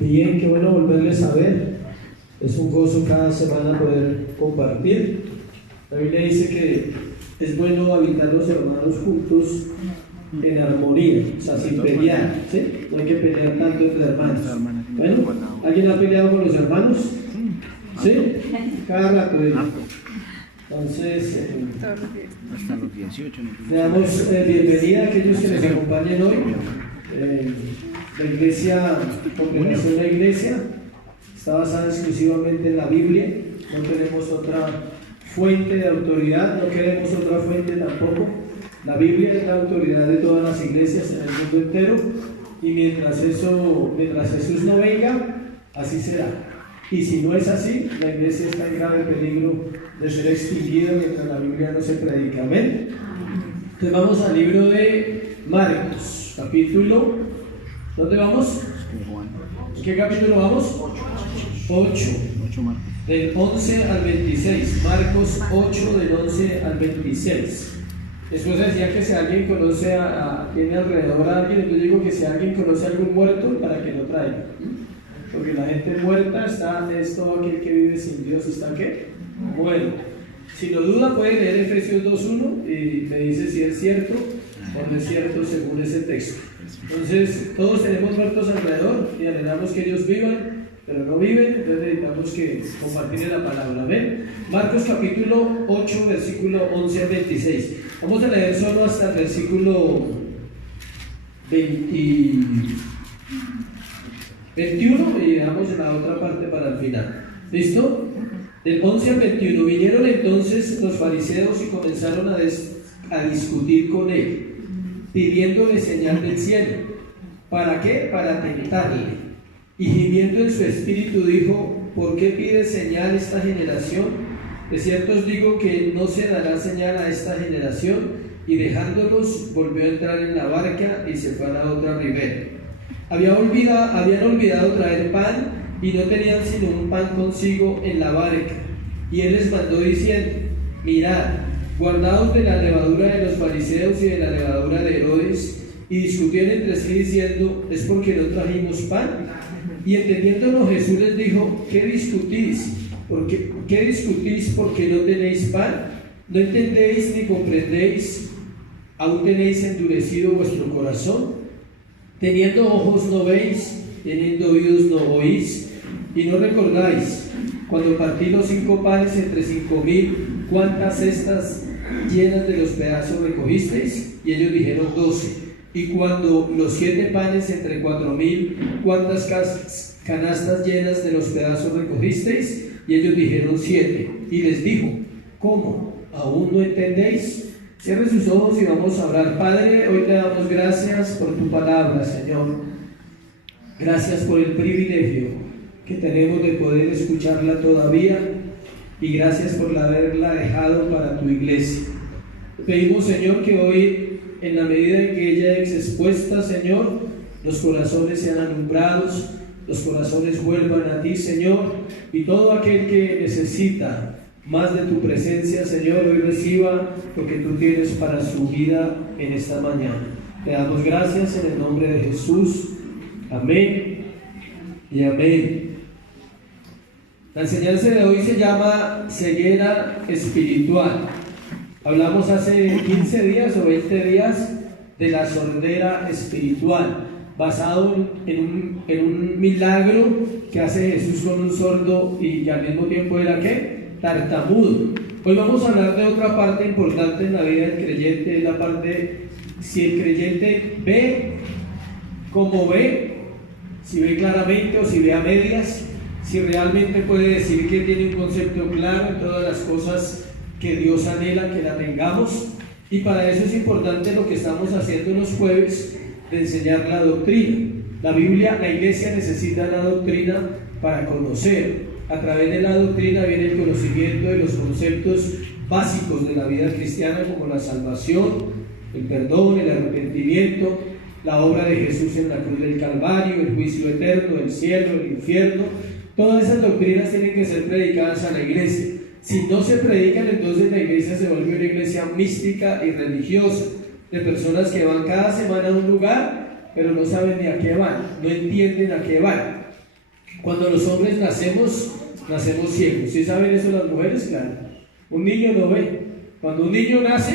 Bien, qué bueno volverles a ver. Es un gozo cada semana poder compartir. La Biblia dice que es bueno habitar los hermanos juntos en armonía, o sea, sin pelear, ¿sí? No hay que pelear tanto entre hermanos. Bueno, ¿alguien ha peleado con los hermanos? ¿Sí? Cada rato. Entonces, hasta los 18. le damos bienvenida a aquellos que les acompañen hoy. La iglesia, Congregación La Iglesia, está basada exclusivamente en la Biblia. No tenemos otra fuente de autoridad, no queremos otra fuente tampoco. La Biblia es la autoridad de todas las iglesias en el mundo entero, y mientras Jesús no venga, así será. Y si no es así, la iglesia está en grave peligro de ser extinguida mientras la Biblia no se predica. Amén. Entonces vamos al libro de Marcos, capítulo. ¿Dónde vamos? ¿En qué capítulo vamos? 8. Del 11 al 26. Marcos 8, del 11 al 26. Después decía que si alguien conoce tiene alrededor a alguien, entonces digo que si alguien conoce a algún muerto, para que lo traiga. Porque la gente muerta es todo aquel que vive sin Dios, ¿está qué? Muerto. Si lo duda, puede leer Efesios 2:1 y me dice si es cierto o no es cierto según ese texto. Entonces, todos tenemos muertos alrededor y anhelamos que ellos vivan, pero no viven, entonces necesitamos que compartir la palabra. ¿Ven? Marcos capítulo 8, versículo 11 al 26. Vamos a leer solo hasta el versículo 21 y dejamos la otra parte para el final. ¿Listo? Del 11 al 21. Vinieron entonces los fariseos y comenzaron a discutir con él, pidiéndole señal del cielo. ¿Para qué? Para tentarle. Y gimiendo en su espíritu dijo: ¿por qué pide señal esta generación? De cierto os digo que no se dará señal a esta generación. Y dejándolos, volvió a entrar en la barca y se fue a la otra ribera. Habían olvidado traer pan y no tenían sino un pan consigo en la barca. Y él les mandó diciendo: mirad, guardaos de la levadura de los fariseos y de la levadura de Herodes. Y discutían entre sí diciendo: ¿es porque no trajimos pan? Y entendiéndolo, Jesús les dijo: ¿qué discutís? ¿Qué discutís porque no tenéis pan? ¿No entendéis ni comprendéis? ¿Aún tenéis endurecido vuestro corazón? Teniendo ojos no veis, teniendo oídos no oís, y no recordáis cuando partí los 5 panes entre 5,000, ¿cuántas cestas llenas de los pedazos recogisteis? Y ellos dijeron 12. Y cuando los 7 panes entre 4,000, ¿cuántas canastas llenas de los pedazos recogisteis? Y ellos dijeron 7. Y les dijo: ¿cómo? ¿Aún no entendéis? Cierre sus ojos y vamos a orar. Padre, hoy te damos gracias por tu palabra, Señor. Gracias por el privilegio que tenemos de poder escucharla todavía, y gracias por haberla dejado para tu iglesia. Pedimos, Señor, que hoy, en la medida en que ella es expuesta, Señor, los corazones sean alumbrados, los corazones vuelvan a ti, Señor, y todo aquel que necesita más de tu presencia, Señor, hoy reciba lo que tú tienes para su vida en esta mañana. Te damos gracias en el nombre de Jesús. Amén y amén. La enseñanza de hoy se llama ceguera espiritual. Hablamos hace 15 días o 20 días de la sordera espiritual, basado en un milagro que hace Jesús con un sordo y que al mismo tiempo era ¿qué? Tartamudo. Hoy vamos a hablar de otra parte importante en la vida del creyente, es la parte si el creyente ve, cómo ve, si ve claramente o si ve a medias, si realmente puede decir que tiene un concepto claro en todas las cosas que Dios anhela que la tengamos. Y para eso es importante lo que estamos haciendo los jueves, de enseñar la doctrina. La Biblia, la iglesia necesita la doctrina para conocer. A través de la doctrina viene el conocimiento de los conceptos básicos de la vida cristiana, como la salvación, el perdón, el arrepentimiento, la obra de Jesús en la cruz del Calvario, el juicio eterno, el cielo, el infierno. Todas esas doctrinas tienen que ser predicadas a la iglesia. Si no se predican, entonces la iglesia se vuelve una iglesia mística y religiosa, de personas que van cada semana a un lugar, pero no saben ni a qué van, no entienden a qué van. Cuando los hombres nacemos ciegos. ¿Sí saben eso las mujeres? Claro. Un niño no ve. Cuando un niño nace,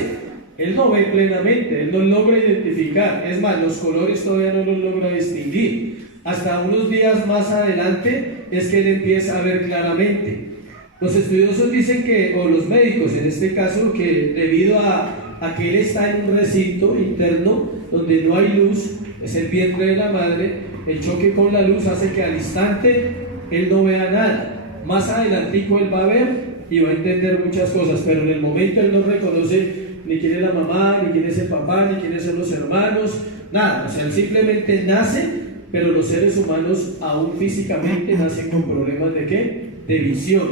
él no ve plenamente, él no logra identificar. Es más, los colores todavía no los logra distinguir. Hasta unos días más adelante es que él empieza a ver claramente. Los estudiosos dicen que, o los médicos en este caso, que debido a que él está en un recinto interno donde no hay luz, es el vientre de la madre, el choque con la luz hace que al instante él no vea nada. Más adelantico él va a ver y va a entender muchas cosas, pero en el momento él no reconoce ni quién es la mamá, ni quién es el papá, ni quiénes son los hermanos, nada. O sea, él simplemente nace, pero los seres humanos aún físicamente nacen con problemas ¿de qué? De visión.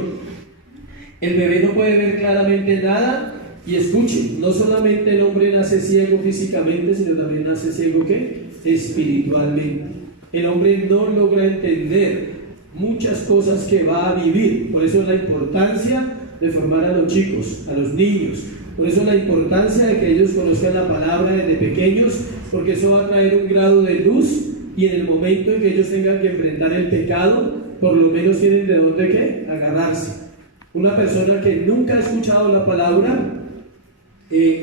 El bebé no puede ver claramente nada. Y escuchen, no solamente el hombre nace ciego físicamente, sino también nace ciego ¿qué? Espiritualmente. El hombre no logra entender muchas cosas que va a vivir. Por eso la importancia de formar a los chicos, a los niños. Por eso la importancia de que ellos conozcan la palabra desde pequeños, porque eso va a traer un grado de luz, y en el momento en que ellos tengan que enfrentar el pecado, por lo menos tienen de dónde ¿qué? Agarrarse. Una persona que nunca ha escuchado la palabra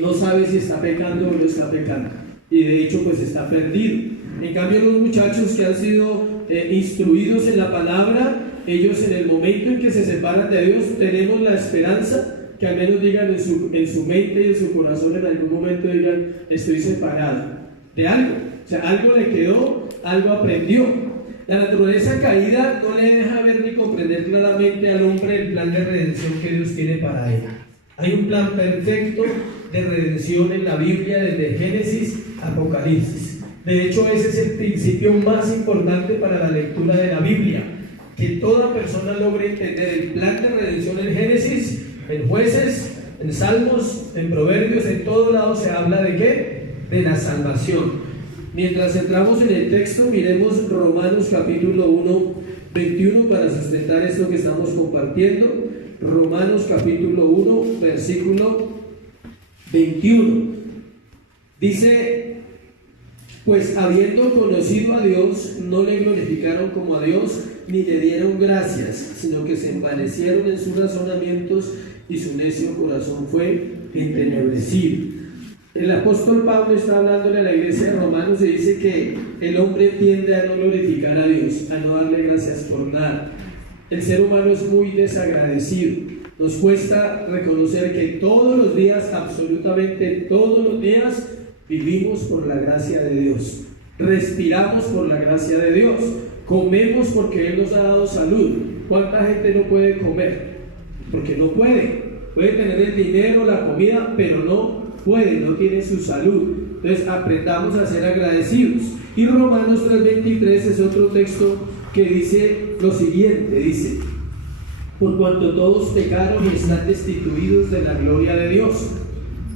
no sabe si está pecando o no está pecando, y de hecho pues está perdido. En cambio, los muchachos que han sido instruidos en la palabra, ellos en el momento en que se separan de Dios, tenemos la esperanza que al menos digan en su mente y en su corazón, en algún momento digan: estoy separado de algo, o sea, algo le quedó, algo aprendió. La naturaleza caída no le deja ver ni comprender claramente al hombre el plan de redención que Dios tiene para él. Hay un plan perfecto de redención en la Biblia, desde Génesis a Apocalipsis. De hecho, ese es el principio más importante para la lectura de la Biblia, que toda persona logre entender el plan de redención en Génesis, en Jueces, en Salmos, en Proverbios, en todo lado se habla ¿de qué? De la salvación. Mientras entramos en el texto, miremos Romanos capítulo 1, 21 para sustentar esto que estamos compartiendo. Romanos capítulo 1, versículo 21. Dice: pues habiendo conocido a Dios, no le glorificaron como a Dios, ni le dieron gracias, sino que se envanecieron en sus razonamientos, y su necio corazón fue entenebrecido. El apóstol Pablo está hablándole a la iglesia de Romanos y dice que el hombre tiende a no glorificar a Dios, a no darle gracias por nada. El ser humano es muy desagradecido. Nos cuesta reconocer que todos los días, absolutamente todos los días, vivimos por la gracia de Dios. Respiramos por la gracia de Dios. Comemos porque Él nos ha dado salud. ¿Cuánta gente no puede comer? Porque no puede. Puede tener el dinero, la comida, pero no puede, no tiene su salud. Entonces aprendamos a ser agradecidos. Y Romanos 3:23 es otro texto que dice lo siguiente, dice: por cuanto todos pecaron y están destituidos de la gloria de Dios.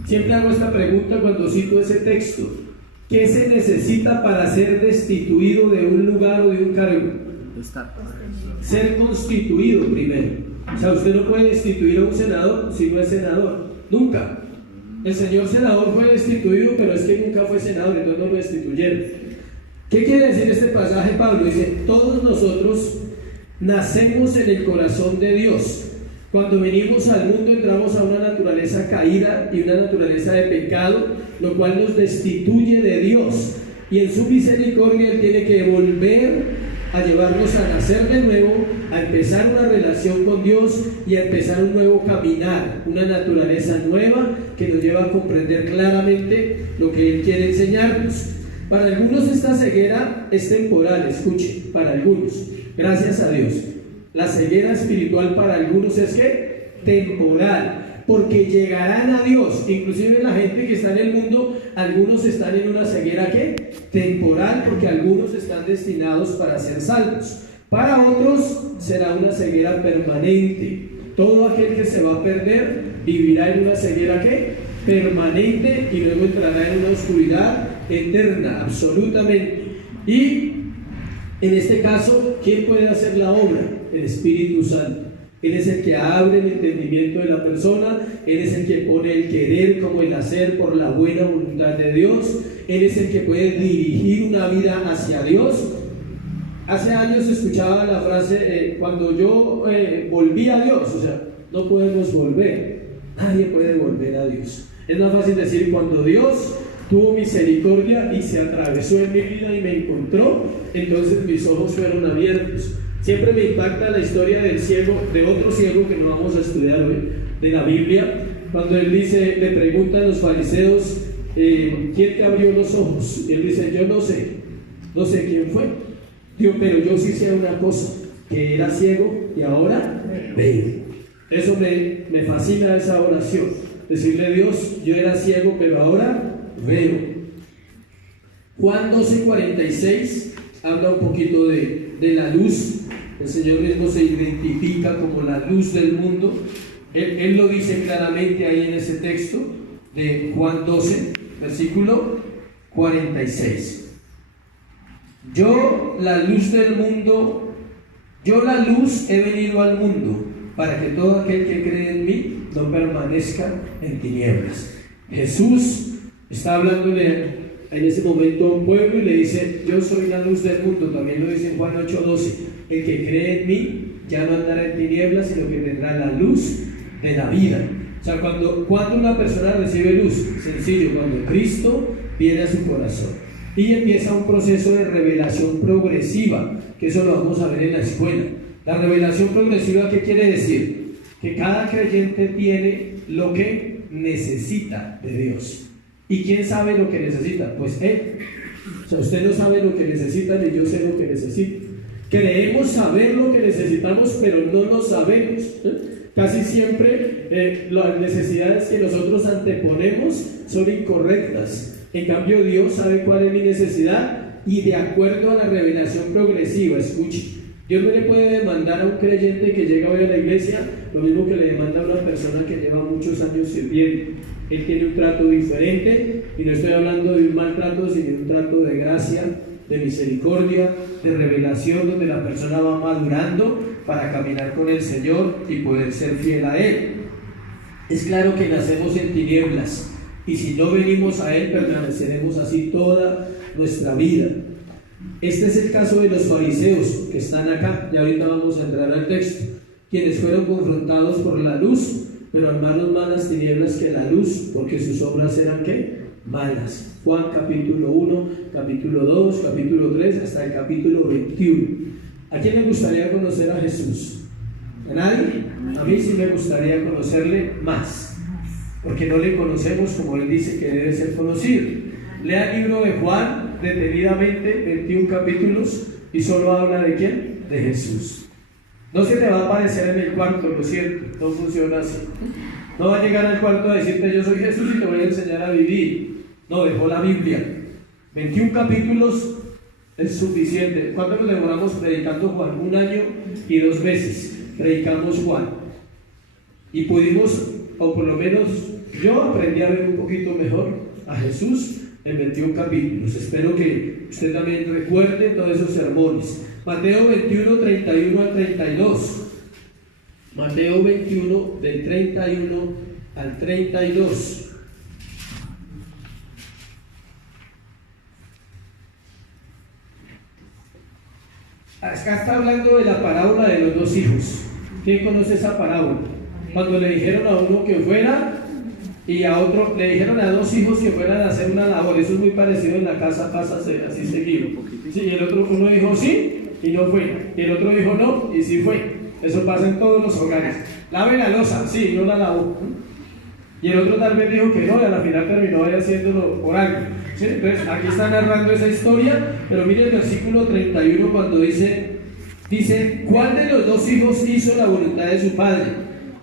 Siempre hago esta pregunta cuando cito ese texto: ¿qué se necesita para ser destituido de un lugar o de un cargo? Ser constituido primero. O sea, usted no puede destituir a un senador si no es senador, nunca. El señor senador fue destituido, pero es que nunca fue senador, entonces no lo destituyeron. ¿Qué quiere decir este pasaje, Pablo? Dice: todos nosotros nacemos en el corazón de Dios. Cuando venimos al mundo entramos a una naturaleza caída y una naturaleza de pecado, lo cual nos destituye de Dios, y en su misericordia Él tiene que volver a llevarnos a nacer de nuevo, a empezar una relación con Dios y a empezar un nuevo caminar, una naturaleza nueva que nos lleva a comprender claramente lo que Él quiere enseñarnos. Para algunos esta ceguera es temporal, escuche, para algunos, gracias a Dios. La ceguera espiritual para algunos es ¿qué? Temporal, porque llegarán a Dios. Inclusive la gente que está en el mundo, algunos están en una ceguera ¿qué? Temporal, porque algunos están destinados para ser salvos. Para otros será una ceguera permanente. Todo aquel que se va a perder vivirá en una ceguera ¿qué? Permanente, y luego entrará en una oscuridad eterna, absolutamente. Y en este caso, ¿quién puede hacer la obra? El Espíritu Santo. Él es el que abre el entendimiento de la persona, Él es el que pone el querer como el hacer por la buena voluntad de Dios, Él es el que puede dirigir una vida hacia Dios. Hace años escuchaba la frase, cuando yo volví a Dios, o sea, no podemos volver, nadie puede volver a Dios. Es más fácil decir, cuando Dios tuvo misericordia y se atravesó en mi vida y me encontró, entonces mis ojos fueron abiertos. Siempre me impacta la historia del ciego, de otro ciego que no vamos a estudiar hoy, de la Biblia, cuando él dice, le preguntan los fariseos, ¿quién te abrió los ojos? Y él dice, yo no sé quién fue. Digo, pero yo sí sé una cosa, que era ciego y ahora veo. Eso me fascina esa oración, decirle a Dios, yo era ciego pero ahora veo. Juan 12:46 habla un poquito de la luz. El Señor mismo se identifica como la luz del mundo. Él lo dice claramente ahí en ese texto de Juan 12, versículo 46. Yo, la luz del mundo, yo la luz he venido al mundo, para que todo aquel que cree en mí no permanezca en tinieblas. Jesús está hablándole en ese momento a un pueblo y le dice, yo soy la luz del mundo. También lo dice en Juan 8:12, el que cree en mí ya no andará en tinieblas, sino que tendrá la luz de la vida. O sea, cuando una persona recibe luz, sencillo, cuando Cristo viene a su corazón y empieza un proceso de revelación progresiva, que eso lo vamos a ver en la escuela. La revelación progresiva, ¿qué quiere decir? Que cada creyente tiene lo que necesita de Dios. ¿Y quién sabe lo que necesita? Pues Él. O sea, usted no sabe lo que necesita, ni yo sé lo que necesito. Creemos saber lo que necesitamos, pero no lo sabemos. Casi siempre las necesidades que nosotros anteponemos son incorrectas. En cambio, Dios sabe cuál es mi necesidad y de acuerdo a la revelación progresiva, escuche, Dios no le puede demandar a un creyente que llega hoy a la iglesia lo mismo que le demanda a una persona que lleva muchos años sirviendo. Él tiene un trato diferente, y no estoy hablando de un maltrato, sino de un trato de gracia, de misericordia, de revelación, donde la persona va madurando para caminar con el Señor y poder ser fiel a Él. Es claro que nacemos en tinieblas, y si no venimos a Él, permaneceremos así toda nuestra vida. Este es el caso de los fariseos que están acá, y ahorita vamos a entrar al texto, quienes fueron confrontados por la luz, pero amaron más las tinieblas que la luz, porque sus obras eran ¿qué? Malas. Juan capítulo 1, capítulo 2, capítulo 3, hasta el capítulo 21. ¿A quién le gustaría conocer a Jesús? ¿A nadie? A mí sí me gustaría conocerle más, porque no le conocemos como Él dice que debe ser conocido. Lea el libro de Juan detenidamente, 21 capítulos, y solo habla ¿de quién? De Jesús. No se te va a aparecer en el cuarto, lo siento, no funciona así. No va a llegar al cuarto a decirte yo soy Jesús y te voy a enseñar a vivir. No, dejó la Biblia. 21 capítulos es suficiente. ¿Cuánto nos demoramos predicando Juan? 1 año y 2 veces predicamos Juan. Y pudimos, o por lo menos yo aprendí a ver un poquito mejor a Jesús en 21 capítulos. Espero que usted también recuerde todos esos sermones. Mateo 21, 31 al 32. Mateo 21, del 31 al 32. Acá está hablando de la parábola de los 2 hijos. ¿Quién conoce esa parábola? Cuando le dijeron a uno que fuera y a otro, le dijeron a 2 hijos que fueran a hacer una labor. Eso es muy parecido en la casa, pasa así seguido. Sí, y el otro, uno dijo sí y no fue, y el otro dijo no y sí fue. Eso pasa en todos los hogares. Lave la loza, sí, no la lavó. Y el otro tal vez dijo que no, y a la final terminó haciéndolo por algo. ¿Sí? Entonces aquí está narrando esa historia, pero mire el versículo 31 cuando dice, ¿cuál de los 2 hijos hizo la voluntad de su padre?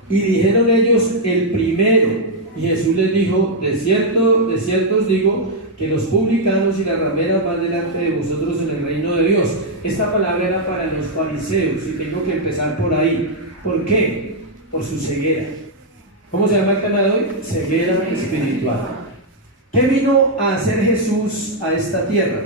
Y dijeron ellos, el primero. Y Jesús les dijo, de cierto os digo, que los publicanos y las rameras van delante de vosotros en el reino de Dios. Esta palabra era para los fariseos, y tengo que empezar por ahí. ¿Por qué? Por su ceguera. ¿Cómo se llama el tema de hoy? Ceguera espiritual. ¿Qué vino a hacer Jesús a esta tierra?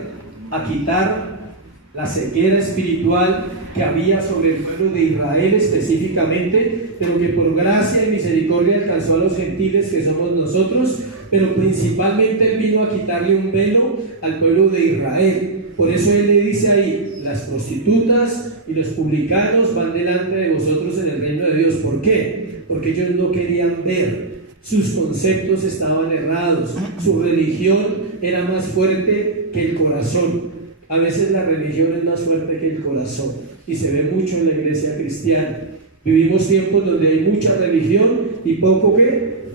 A quitar la ceguera espiritual que había sobre el pueblo de Israel específicamente, pero que por gracia y misericordia alcanzó a los gentiles que somos nosotros, pero principalmente Él vino a quitarle un velo al pueblo de Israel. Por eso Él le dice ahí, las prostitutas y los publicanos van delante de vosotros en el reino de Dios. ¿Por qué? Porque ellos no querían ver, sus conceptos estaban errados, su religión era más fuerte que el corazón. A veces la religión es más fuerte que el corazón y se ve mucho en la iglesia cristiana. Vivimos tiempos donde hay mucha religión y poco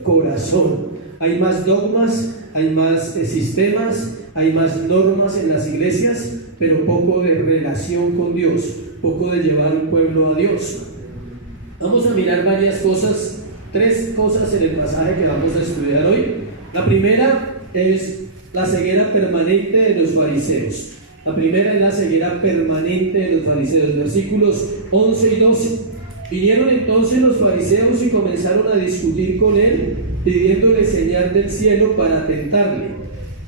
corazón. Hay más dogmas, hay más sistemas, hay más normas en las iglesias, pero poco de relación con Dios, poco de llevar un pueblo a Dios. Vamos a mirar varias cosas, 3 cosas en el pasaje que vamos a estudiar hoy. La primera es la ceguera permanente de los fariseos. La primera es la ceguera permanente de los fariseos, versículos 11 y 12. Vinieron entonces los fariseos y comenzaron a discutir con él, pidiéndole señal del cielo para tentarle.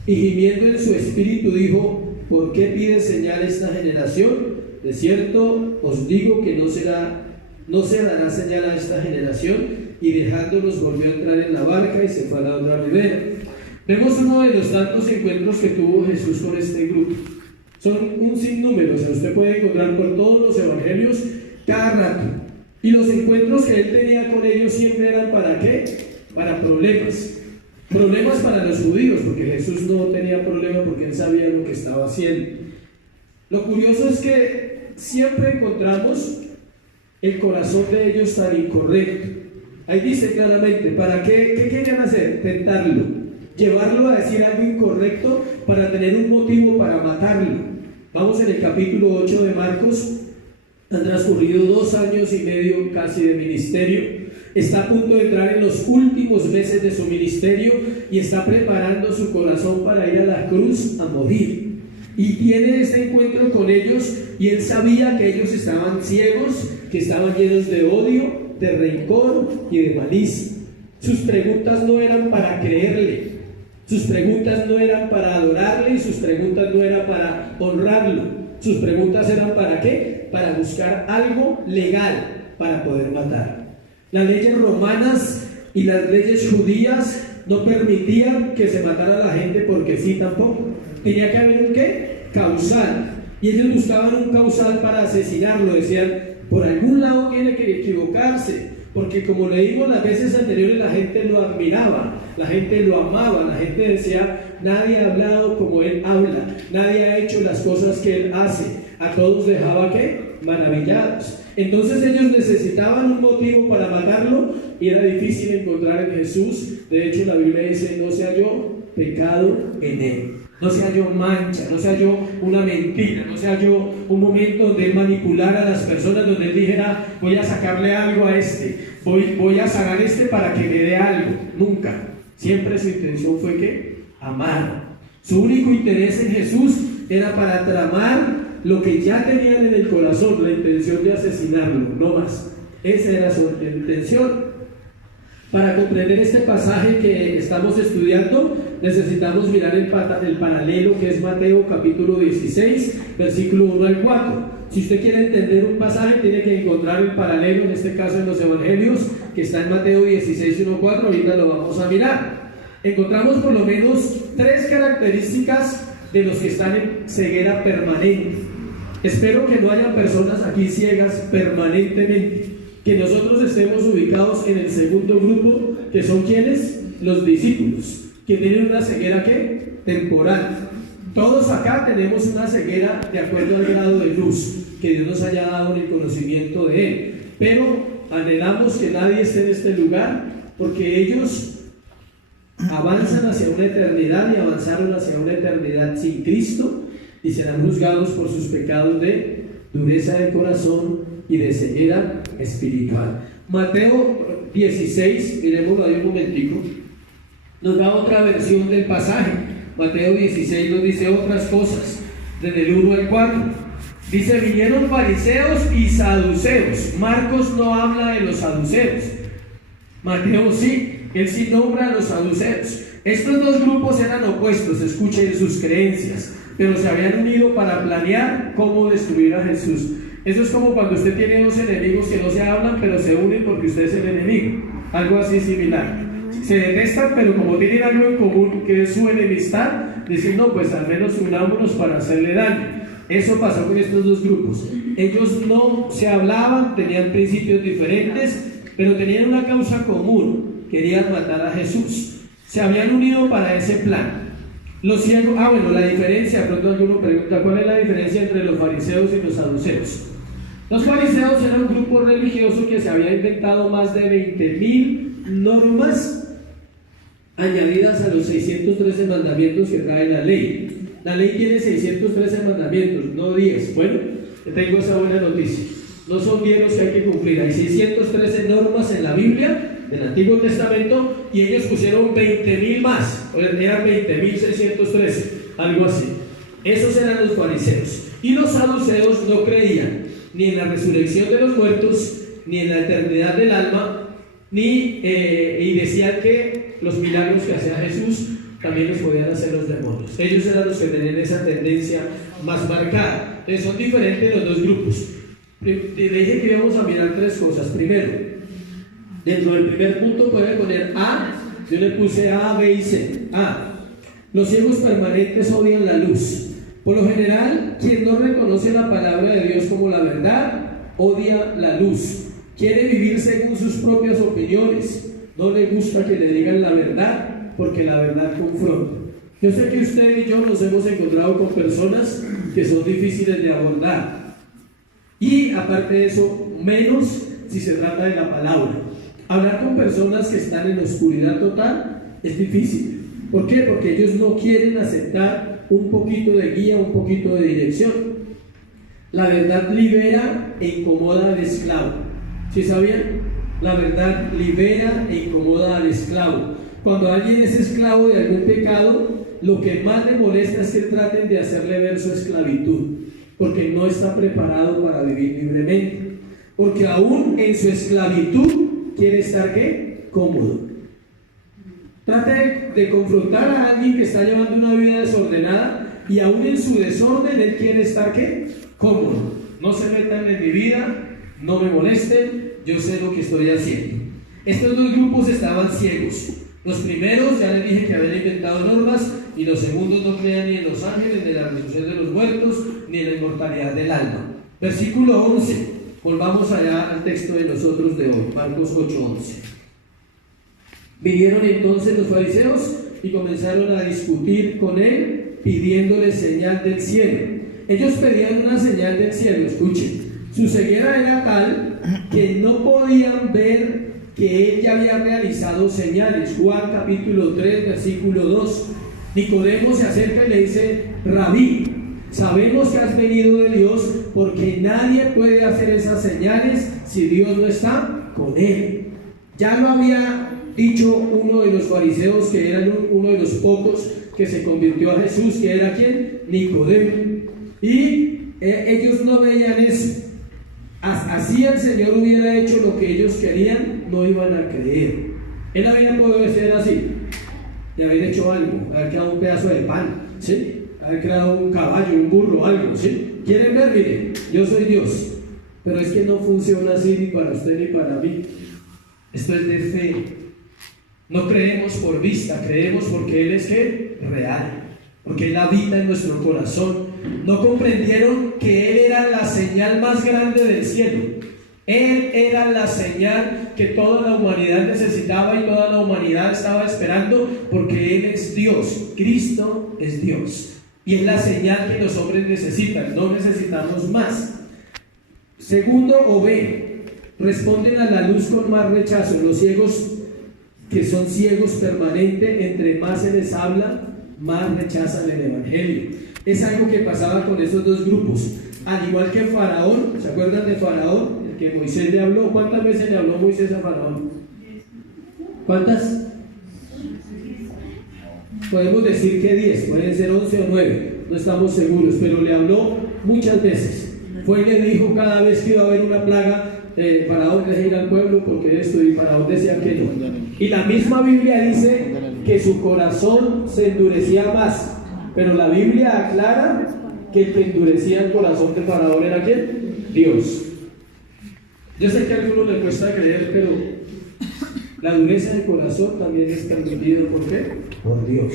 Y gimiendo en su espíritu dijo: ¿por qué pide señal esta generación? De cierto os digo que no se dará señal a esta generación. Y dejándolos volvió a entrar en la barca y se fue a la otra ribera. Vemos uno de los tantos encuentros que tuvo Jesús con este grupo. Son un sinnúmero, o sea, usted puede encontrar por todos los evangelios cada rato. Y los encuentros que él tenía con ellos siempre eran ¿para qué? Para problemas. Problemas para los judíos, porque Jesús no tenía problema porque él sabía lo que estaba haciendo. Lo curioso es que siempre encontramos el corazón de ellos tan incorrecto. Ahí dice claramente, ¿para qué querían hacer? Tentarlo, llevarlo a decir algo incorrecto para tener un motivo para matarlo. Vamos en el capítulo 8 de Marcos. Han transcurrido 2 años y medio casi de ministerio. Está a punto de entrar en los últimos meses de su ministerio y está preparando su corazón para ir a la cruz a morir. Y tiene este encuentro con ellos y él sabía que ellos estaban ciegos, que estaban llenos de odio, de rencor y de malicia. Sus preguntas no eran para creerle, sus preguntas no eran para adorarle y sus preguntas no eran para honrarlo. Sus preguntas eran ¿para qué? Para buscar algo legal para poder matar. Las leyes romanas y las leyes judías no permitían que se matara a la gente porque sí tampoco. Tenía que haber un ¿qué? Causal. Y ellos buscaban un causal para asesinarlo. Decían, por algún lado tiene que equivocarse, porque como leímos las veces anteriores, la gente lo admiraba, la gente lo amaba, la gente decía, nadie ha hablado como él habla, nadie ha hecho las cosas que él hace, a todos dejaba ¿qué? Maravillados. Entonces ellos necesitaban un motivo para matarlo y era difícil encontrar en Jesús. De hecho la Biblia dice, no se halló pecado en él, no se halló mancha, no se halló una mentira, no se halló un momento donde él manipulara a las personas, donde él dijera, voy a sacarle algo a este, voy a sacar este para que me dé algo. Nunca. Siempre su intención fue que amar. Su único interés en Jesús era para tramar lo que ya tenían en el corazón, la intención de asesinarlo, no más. Esa era su intención. Para comprender este pasaje que estamos estudiando, necesitamos mirar el paralelo que es Mateo capítulo 16, versículo 1 al 4. Si usted quiere entender un pasaje, tiene que encontrar el paralelo, en este caso en los evangelios, que está en Mateo 16, 1, 4, ahorita lo vamos a mirar. Encontramos por lo menos 3 características de los que están en ceguera permanente. Espero que no haya personas aquí ciegas permanentemente, que nosotros estemos ubicados en el segundo grupo, que son ¿quiénes? Los discípulos, que tienen una ceguera ¿qué? Temporal. Todos acá tenemos una ceguera de acuerdo al grado de luz que Dios nos haya dado en el conocimiento de Él, pero anhelamos que nadie esté en este lugar, porque ellos avanzan hacia una eternidad y avanzaron hacia una eternidad sin Cristo y serán juzgados por sus pecados de dureza de corazón y de ceguera espiritual. Mateo 16, miremoslo ahí un momentico, nos da otra versión del pasaje. Mateo 16 nos dice otras cosas, desde el 1 al 4. Dice, vinieron fariseos y saduceos. Marcos no habla de los saduceos, Mateo sí, él sí nombra a los saduceos. Estos 2 grupos eran opuestos, escuchen sus creencias, pero se habían unido para planear cómo destruir a Jesús. Eso es como cuando usted tiene 2 enemigos que no se hablan, pero se unen porque usted es el enemigo. Algo así similar. se detestan, pero como tienen algo en común que es su enemistad, dicen, no, pues al menos unámonos para hacerle daño. Eso pasó con estos dos grupos. Ellos no se hablaban, tenían principios diferentes, pero tenían una causa común: querían matar a Jesús. Se habían unido para ese plan. Los ciegos, la diferencia, pronto alguno pregunta, ¿cuál es la diferencia entre los fariseos y los saduceos? Los fariseos eran un grupo religioso que se había inventado más de 20.000 normas añadidas a los 613 mandamientos que trae la ley. La ley tiene 613 mandamientos, no 10. Bueno, tengo esa buena noticia. No son 10 los que hay que cumplir. Hay 613 normas en la Biblia, del Antiguo Testamento, y ellos pusieron 20.000 más. Eran 20.613, algo así. Esos eran los fariseos. Y los saduceos no creían ni en la resurrección de los muertos, ni en la eternidad del alma, y decían que los milagros que hacía Jesús también los podían hacer los demonios. Ellos eran los que tenían esa tendencia más marcada. Entonces son diferentes los dos grupos. Te dije que íbamos a mirar tres cosas. Primero, dentro del primer punto pueden poner A. Yo le puse A, B y C. A. Los ciegos permanentes odian la luz. Por lo general, quien no reconoce la palabra de Dios como la verdad, odia la luz. Quiere vivir según sus propias opiniones. No le gusta que le digan la verdad, porque la verdad confronta. Yo sé que usted y yo nos hemos encontrado con personas que son difíciles de abordar. Y aparte de eso, menos si se trata de la palabra. Hablar con personas que están en oscuridad total es difícil. ¿Por qué? Porque ellos no quieren aceptar un poquito de guía, un poquito de dirección. La verdad libera e incomoda al esclavo. ¿Sí sabían? La verdad libera e incomoda al esclavo. Cuando alguien es esclavo de algún pecado, lo que más le molesta es que traten de hacerle ver su esclavitud, porque no está preparado para vivir libremente. Porque aún en su esclavitud quiere estar ¿qué? Cómodo. Trate de confrontar a alguien que está llevando una vida desordenada y aún en su desorden él quiere estar ¿qué? Cómodo. No se metan en mi vida, no me molesten, yo sé lo que estoy haciendo. Estos dos grupos estaban ciegos. Los primeros, ya les dije que habían inventado normas, y los segundos no creían ni en los ángeles, ni en la resurrección de los muertos, ni en la inmortalidad del alma. Versículo 11. Volvamos allá al texto de nosotros de hoy, Marcos 8:11. Vinieron entonces los fariseos y comenzaron a discutir con él, pidiéndole señal del cielo. Ellos pedían una señal del cielo, escuchen. Su ceguera era tal que no podían ver que él ya había realizado señales. Juan capítulo 3, versículo 2. Nicodemo se acerca y le dice: Rabí, sabemos que has venido de Dios, porque nadie puede hacer esas señales si Dios no está con él. Ya lo había dicho uno de los fariseos, que era uno de los pocos que se convirtió a Jesús, que era ¿quién? Nicodemo. Y ellos no veían eso. Así el Señor hubiera hecho lo que ellos querían, no iban a creer. Él había podido ser así y haber hecho algo, haber creado un pedazo de pan, ¿sí? Haber creado un caballo, un burro, algo, ¿sí? ¿Quieren ver? Miren, yo soy Dios, pero es que no funciona así ni para usted ni para mí. Esto es de fe. No creemos por vista, creemos porque Él es ¿qué? Real, porque Él habita en nuestro corazón. No comprendieron que Él era la señal más grande del cielo. Él era la señal que toda la humanidad necesitaba y toda la humanidad estaba esperando, porque Él es Dios. Cristo es Dios y es la señal que los hombres necesitan. No necesitamos más. Segundo, o B, responden a la luz con más rechazo. Los ciegos, que son ciegos permanentes, entre más se les habla, más rechazan el evangelio. Es algo que pasaba con esos dos grupos. Al igual que Faraón, ¿se acuerdan de Faraón? El que Moisés le habló. ¿Cuántas veces le habló Moisés a Faraón? ¿Cuántas? Podemos decir que 10, pueden ser 11 o 9, no estamos seguros, pero le habló muchas veces. Fue y le dijo cada vez que iba a haber una plaga: Faraón, deje ir al pueblo porque esto, y Faraón decía que no. Y la misma Biblia dice que su corazón se endurecía más, pero la Biblia aclara que el que endurecía el corazón de Faraón era ¿quién? Dios. Yo sé que a algunos les cuesta creer, pero La dureza del corazón también es permitida, ¿por qué? Por Dios.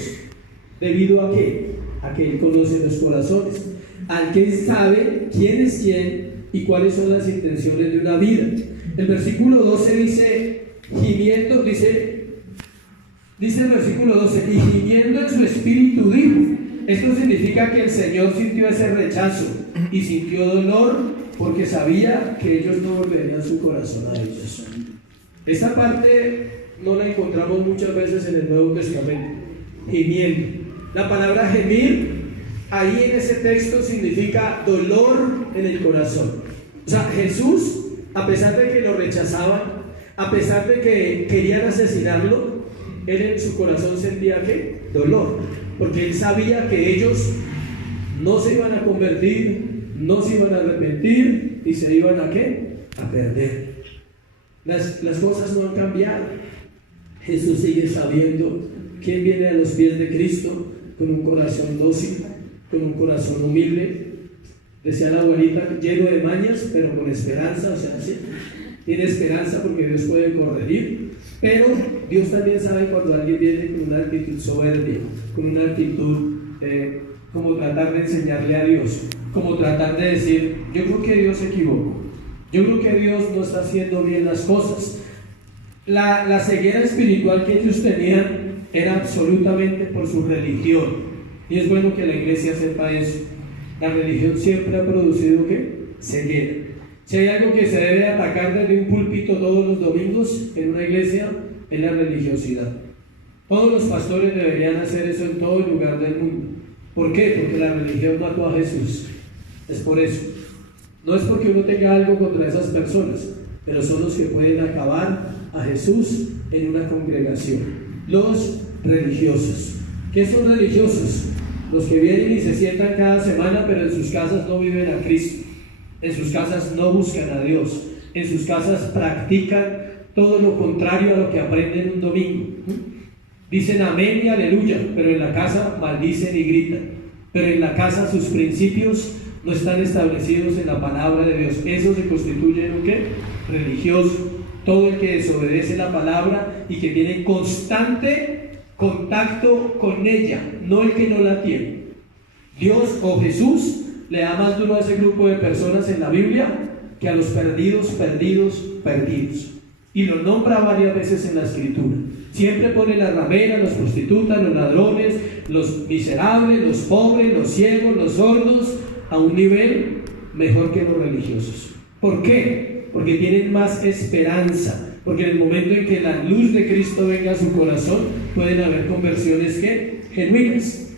¿Debido a qué? A que Él conoce los corazones, al que Él sabe quién es quién y cuáles son las intenciones de una vida. El versículo 12 dice, gimiendo, dice el versículo 12, y gimiendo en su espíritu dijo. Esto significa que el Señor sintió ese rechazo y sintió dolor porque sabía que ellos no volverían su corazón a ellos. Esta parte no la encontramos muchas veces en el Nuevo Testamento. Gimiendo. La palabra gemir ahí en ese texto significa dolor en el corazón. O sea, Jesús, a pesar de que lo rechazaban, a pesar de que querían asesinarlo, él en su corazón sentía ¿qué? Dolor, porque él sabía que ellos no se iban a convertir, no se iban a arrepentir y se iban a ¿qué? A perder. Las cosas no han cambiado. Jesús sigue sabiendo quién viene a los pies de Cristo con un corazón dócil, con un corazón humilde. Decía la abuelita, lleno de mañas, pero con esperanza. O sea, sí, tiene esperanza porque Dios puede corregir, pero Dios también sabe cuando alguien viene con una actitud soberbia, con una actitud como tratar de enseñarle a Dios, como tratar de decir, yo creo que Dios se equivocó, yo creo que Dios no está haciendo bien las cosas. La ceguera espiritual que ellos tenían era absolutamente por su religión, y es bueno que la iglesia sepa eso. La religión siempre ha producido ¿qué? Ceguera. Si hay algo que se debe atacar desde un púlpito todos los domingos en una iglesia, es la religiosidad. Todos los pastores deberían hacer eso en todo el lugar del mundo. ¿Por qué? Porque la religión mató a Jesús. Es por eso. No es porque uno tenga algo contra esas personas, pero son los que pueden acabar a Jesús en una congregación. Los religiosos. ¿Qué son religiosos? Los que vienen y se sientan cada semana, pero en sus casas no viven a Cristo. En sus casas no buscan a Dios. En sus casas practican todo lo contrario a lo que aprenden un domingo. Dicen amén y aleluya, pero en la casa maldicen y gritan. Pero en la casa sus principios no están establecidos en la palabra de Dios. Eso se constituye en un ¿qué? Religioso. Todo el que desobedece la palabra y que tiene constante contacto con ella, no el que no la tiene. Dios o Jesús le da más duro a ese grupo de personas en la Biblia que a los perdidos, perdidos. Y lo nombra varias veces en la Escritura. Siempre pone las rameras, las prostitutas, los ladrones, los miserables, los pobres, los ciegos, los sordos, a un nivel mejor que los religiosos. ¿Por qué? Porque tienen más esperanza. Porque en el momento en que la luz de Cristo venga a su corazón, pueden haber conversiones ¿qué? Genuinas.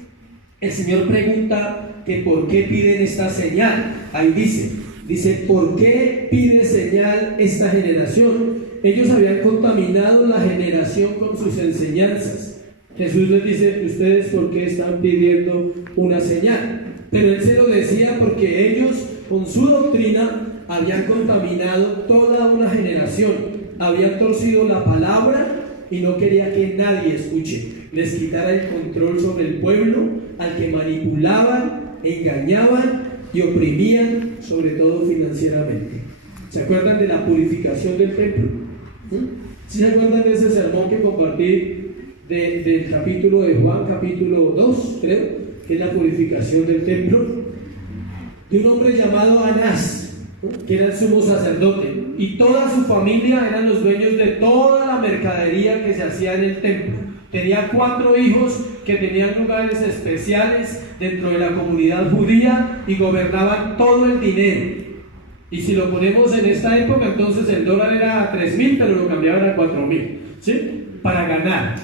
El Señor pregunta que por qué piden esta señal. Ahí dice, ¿por qué pide señal esta generación? Ellos habían contaminado la generación con sus enseñanzas. Jesús les dice, ¿ustedes por qué están pidiendo una señal? Pero Él se lo decía porque ellos, con su doctrina, habían contaminado toda una generación. Habían torcido la palabra y no quería que nadie escuche. Les quitara el control sobre el pueblo, al que manipulaban, engañaban y oprimían, sobre todo financieramente. ¿Se acuerdan de la purificación del templo? ¿Sí se acuerdan de ese sermón que compartí del capítulo de Juan, capítulo 2, creo, que es la purificación del templo? De un hombre llamado Anás, que era el sumo sacerdote, y toda su familia eran los dueños de toda la mercadería que se hacía en el templo. Tenía 4 hijos que tenían lugares especiales dentro de la comunidad judía y gobernaban todo el dinero. Y si lo ponemos en esta época, entonces el dólar era a 3.000, pero lo cambiaban a 4.000, ¿sí? Para ganar.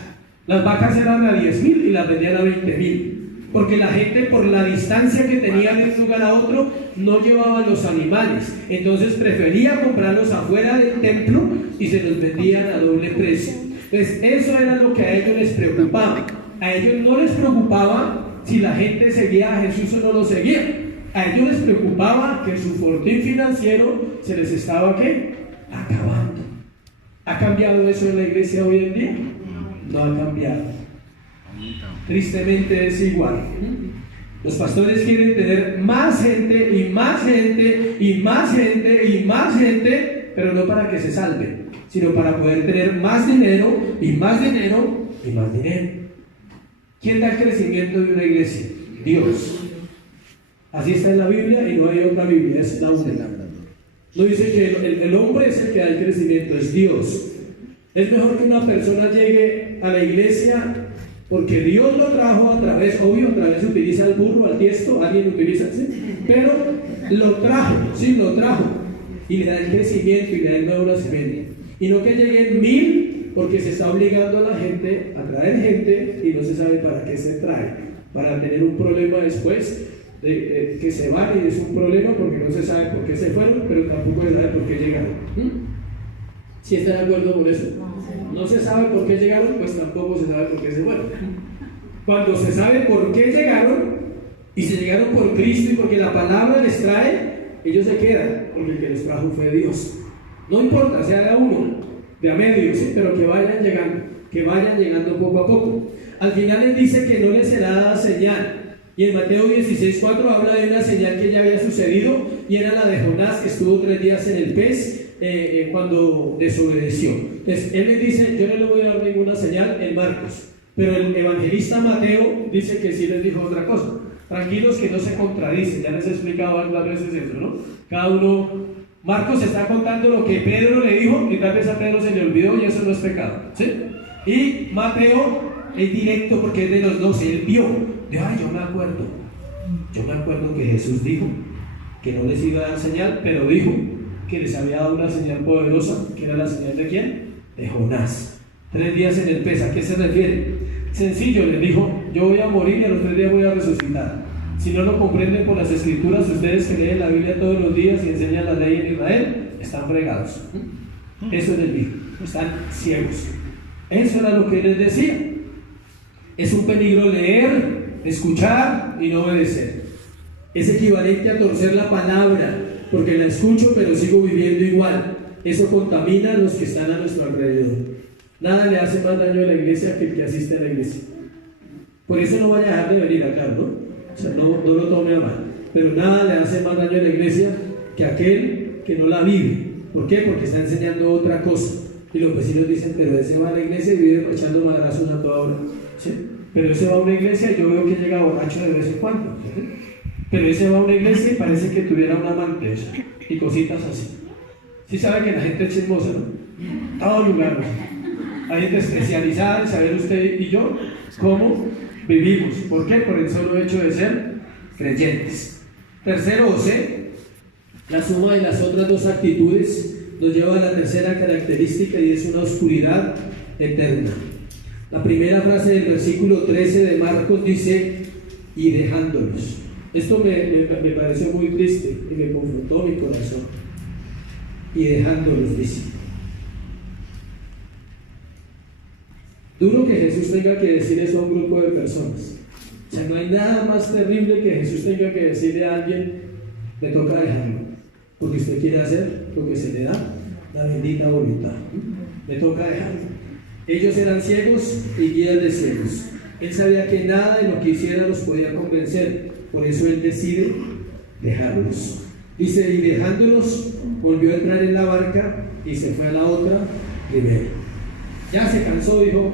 Las vacas eran a 10.000 y las vendían a 20.000. Porque la gente, por la distancia que tenía de un lugar a otro, no llevaban los animales. Entonces prefería comprarlos afuera del templo y se los vendían a doble precio. Entonces eso era lo que a ellos les preocupaba. A ellos no les preocupaba si la gente seguía a Jesús o no lo seguía. A ellos les preocupaba que su fortín financiero se les estaba ¿qué? Acabando. ¿Ha cambiado eso en la iglesia hoy en día? No ha cambiado. Tristemente es igual. Los pastores quieren tener más gente y más gente y más gente y más gente, pero no para que se salve, sino para poder tener más dinero y más dinero y más dinero. ¿Quién da el crecimiento de una iglesia? Dios. Así está en la Biblia y no hay otra Biblia, es la única. No dice que el hombre es el que da el crecimiento, es Dios. Es mejor que una persona llegue a la iglesia porque Dios lo trajo a través, obvio, a través utiliza el burro, al tiesto, alguien utiliza, ¿sí? Pero lo trajo, sí, lo trajo, y le da el crecimiento y le da el nuevo nacimiento. Y no que lleguen 1000 porque se está obligando a la gente a traer gente y no se sabe para qué se trae, para tener un problema después que se van, y es un problema porque no se sabe por qué se fueron, pero tampoco se sabe por qué llegaron. ¿Sí están de acuerdo con eso? No se sabe por qué llegaron, pues tampoco se sabe por qué se fueron. Cuando se sabe por qué llegaron, y se llegaron por Cristo y porque la palabra les trae, ellos se quedan, porque el que los trajo fue Dios. No importa, sea de uno, de a medio, ¿sí? Pero que vayan llegando poco a poco. Al final les dice que no les será dada señal. Y en Mateo 16:4 habla de una señal que ya había sucedido, y era la de Jonás, que estuvo 3 días en el pez cuando desobedeció. Entonces él les dice: yo no le voy a dar ninguna señal en Marcos, pero el evangelista Mateo dice que sí les dijo otra cosa. Tranquilos, que no se contradicen, ya les he explicado varias veces eso, ¿no? Cada uno, Marcos está contando lo que Pedro le dijo, y tal vez a Pedro se le olvidó, y eso no es pecado, ¿sí? Y Mateo es directo porque es de los 12, él vio, yo me acuerdo que Jesús dijo que no les iba a dar señal, pero dijo que les había dado una señal poderosa, que era la señal de ¿quién? De Jonás. 3 días en el pez, ¿a qué se refiere? Sencillo, les dijo: yo voy a morir y a los 3 días voy a resucitar. Si no lo comprenden por las escrituras, ustedes que leen la Biblia todos los días y enseñan la ley en Israel, están fregados. Eso les dijo, están ciegos. Eso era lo que les decía. Es un peligro leer, escuchar y no obedecer. Es equivalente a torcer la palabra, porque la escucho pero sigo viviendo igual. Eso contamina a los que están a nuestro alrededor. Nada le hace más daño a la iglesia que el que asiste a la iglesia. Por eso no vaya a dejar de venir acá, ¿no? O sea, no lo tome a mal. Pero nada le hace más daño a la iglesia que aquel que no la vive. ¿Por qué? Porque está enseñando otra cosa. Y los vecinos dicen: pero ese va a la iglesia y vive echando madrazos a toda hora. ¿Sí? Pero ese va a una iglesia y yo veo que llega borracho de vez en cuando. ¿Sí? Pero ese va a una iglesia y parece que tuviera un amante, y cositas así. Sí sabe que la gente es chismosa, ¿no? Todo lugar, ¿no? Hay gente especializada en saber usted y yo cómo vivimos. ¿Por qué? Por el solo hecho de ser creyentes. Tercero, o C, la suma de las otras dos actitudes nos lleva a la tercera característica, y es una oscuridad eterna. La primera frase del versículo 13 de Marcos dice: y dejándolos. Esto me pareció muy triste y me confrontó mi corazón. Y dejándolos, dice. Duro que Jesús tenga que decir eso a un grupo de personas. O sea, no hay nada más terrible que Jesús tenga que decirle a alguien: me toca dejarlo, porque usted quiere hacer lo que se le da la bendita voluntad. Me toca dejarlo. Ellos eran ciegos y guías de ciegos. Él sabía que nada de lo que hiciera los podía convencer, por eso él decide dejarlos. Dice: y dejándolos, volvió a entrar en la barca y se fue a la otra primero. Ya se cansó, dijo: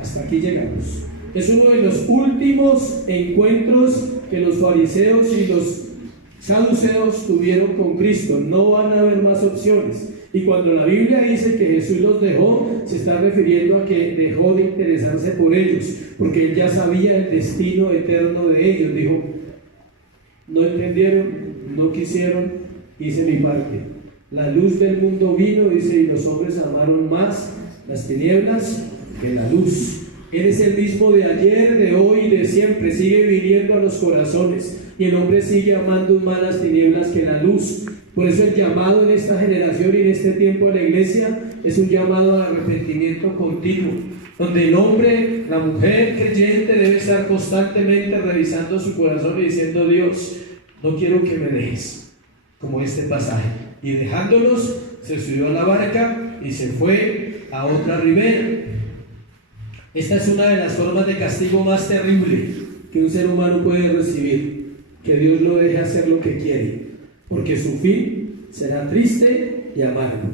hasta aquí llegamos. Es uno de los últimos encuentros que los fariseos y los saduceos tuvieron con Cristo. No van a haber más opciones. Y cuando la Biblia dice que Jesús los dejó, se está refiriendo a que dejó de interesarse por ellos, porque él ya sabía el destino eterno de ellos. Dijo: no entendieron, no quisieron, hice mi parte. La luz del mundo vino, dice, y los hombres amaron más las tinieblas que la luz. Él es el mismo de ayer, de hoy y de siempre. Sigue viniendo a los corazones, y el hombre sigue amando más las tinieblas que la luz. Por eso el llamado en esta generación y en este tiempo de la iglesia es un llamado al arrepentimiento continuo, donde el hombre, la mujer creyente debe estar constantemente revisando su corazón y diciendo: Dios, no quiero que me dejes, como este pasaje. Y dejándolos, se subió a la barca y se fue a otra ribera. Esta es una de las formas de castigo más terrible que un ser humano puede recibir: que Dios lo deje hacer lo que quiere, porque su fin será triste y amargo.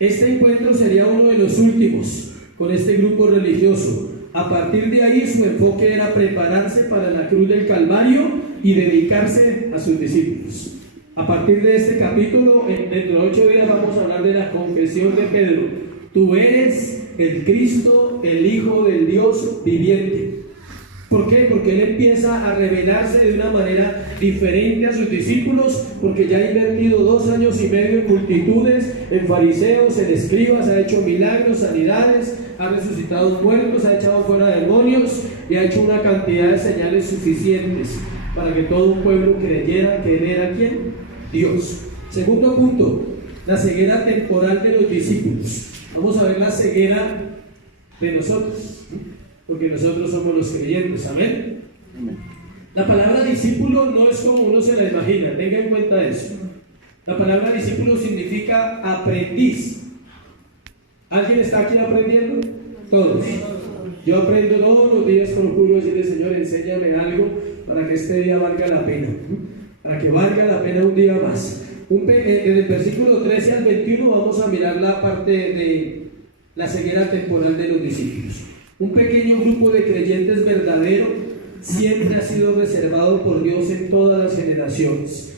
Este encuentro sería uno de los últimos con este grupo religioso. A partir de ahí su enfoque era prepararse para la cruz del Calvario y dedicarse a sus discípulos. A partir de este capítulo, dentro de 8 días vamos a hablar de la confesión de Pedro. Tú eres el Cristo, el Hijo del Dios viviente. ¿Por qué? Porque él empieza a revelarse de una manera diferente a sus discípulos, porque ya ha invertido 2 años y medio en multitudes, en fariseos, en escribas, ha hecho milagros, sanidades, ha resucitado muertos, ha echado fuera demonios y ha hecho una cantidad de señales suficientes para que todo un pueblo creyera que él era ¿quién? Dios. Segundo punto, la ceguera temporal de los discípulos. Vamos a ver la ceguera de nosotros, porque nosotros somos los creyentes, ¿amén? La palabra discípulo no es como uno se la imagina, tenga en cuenta eso. La palabra discípulo significa aprendiz. ¿Alguien está aquí aprendiendo? Todos. Yo aprendo todos los días, procuro decirle, Señor, enséñame algo para que este día valga la pena, para que valga la pena un día más. En el versículo 13 al 21 vamos a mirar la parte de la ceguera temporal de los discípulos. Un pequeño grupo de creyentes verdadero siempre ha sido reservado por Dios en todas las generaciones.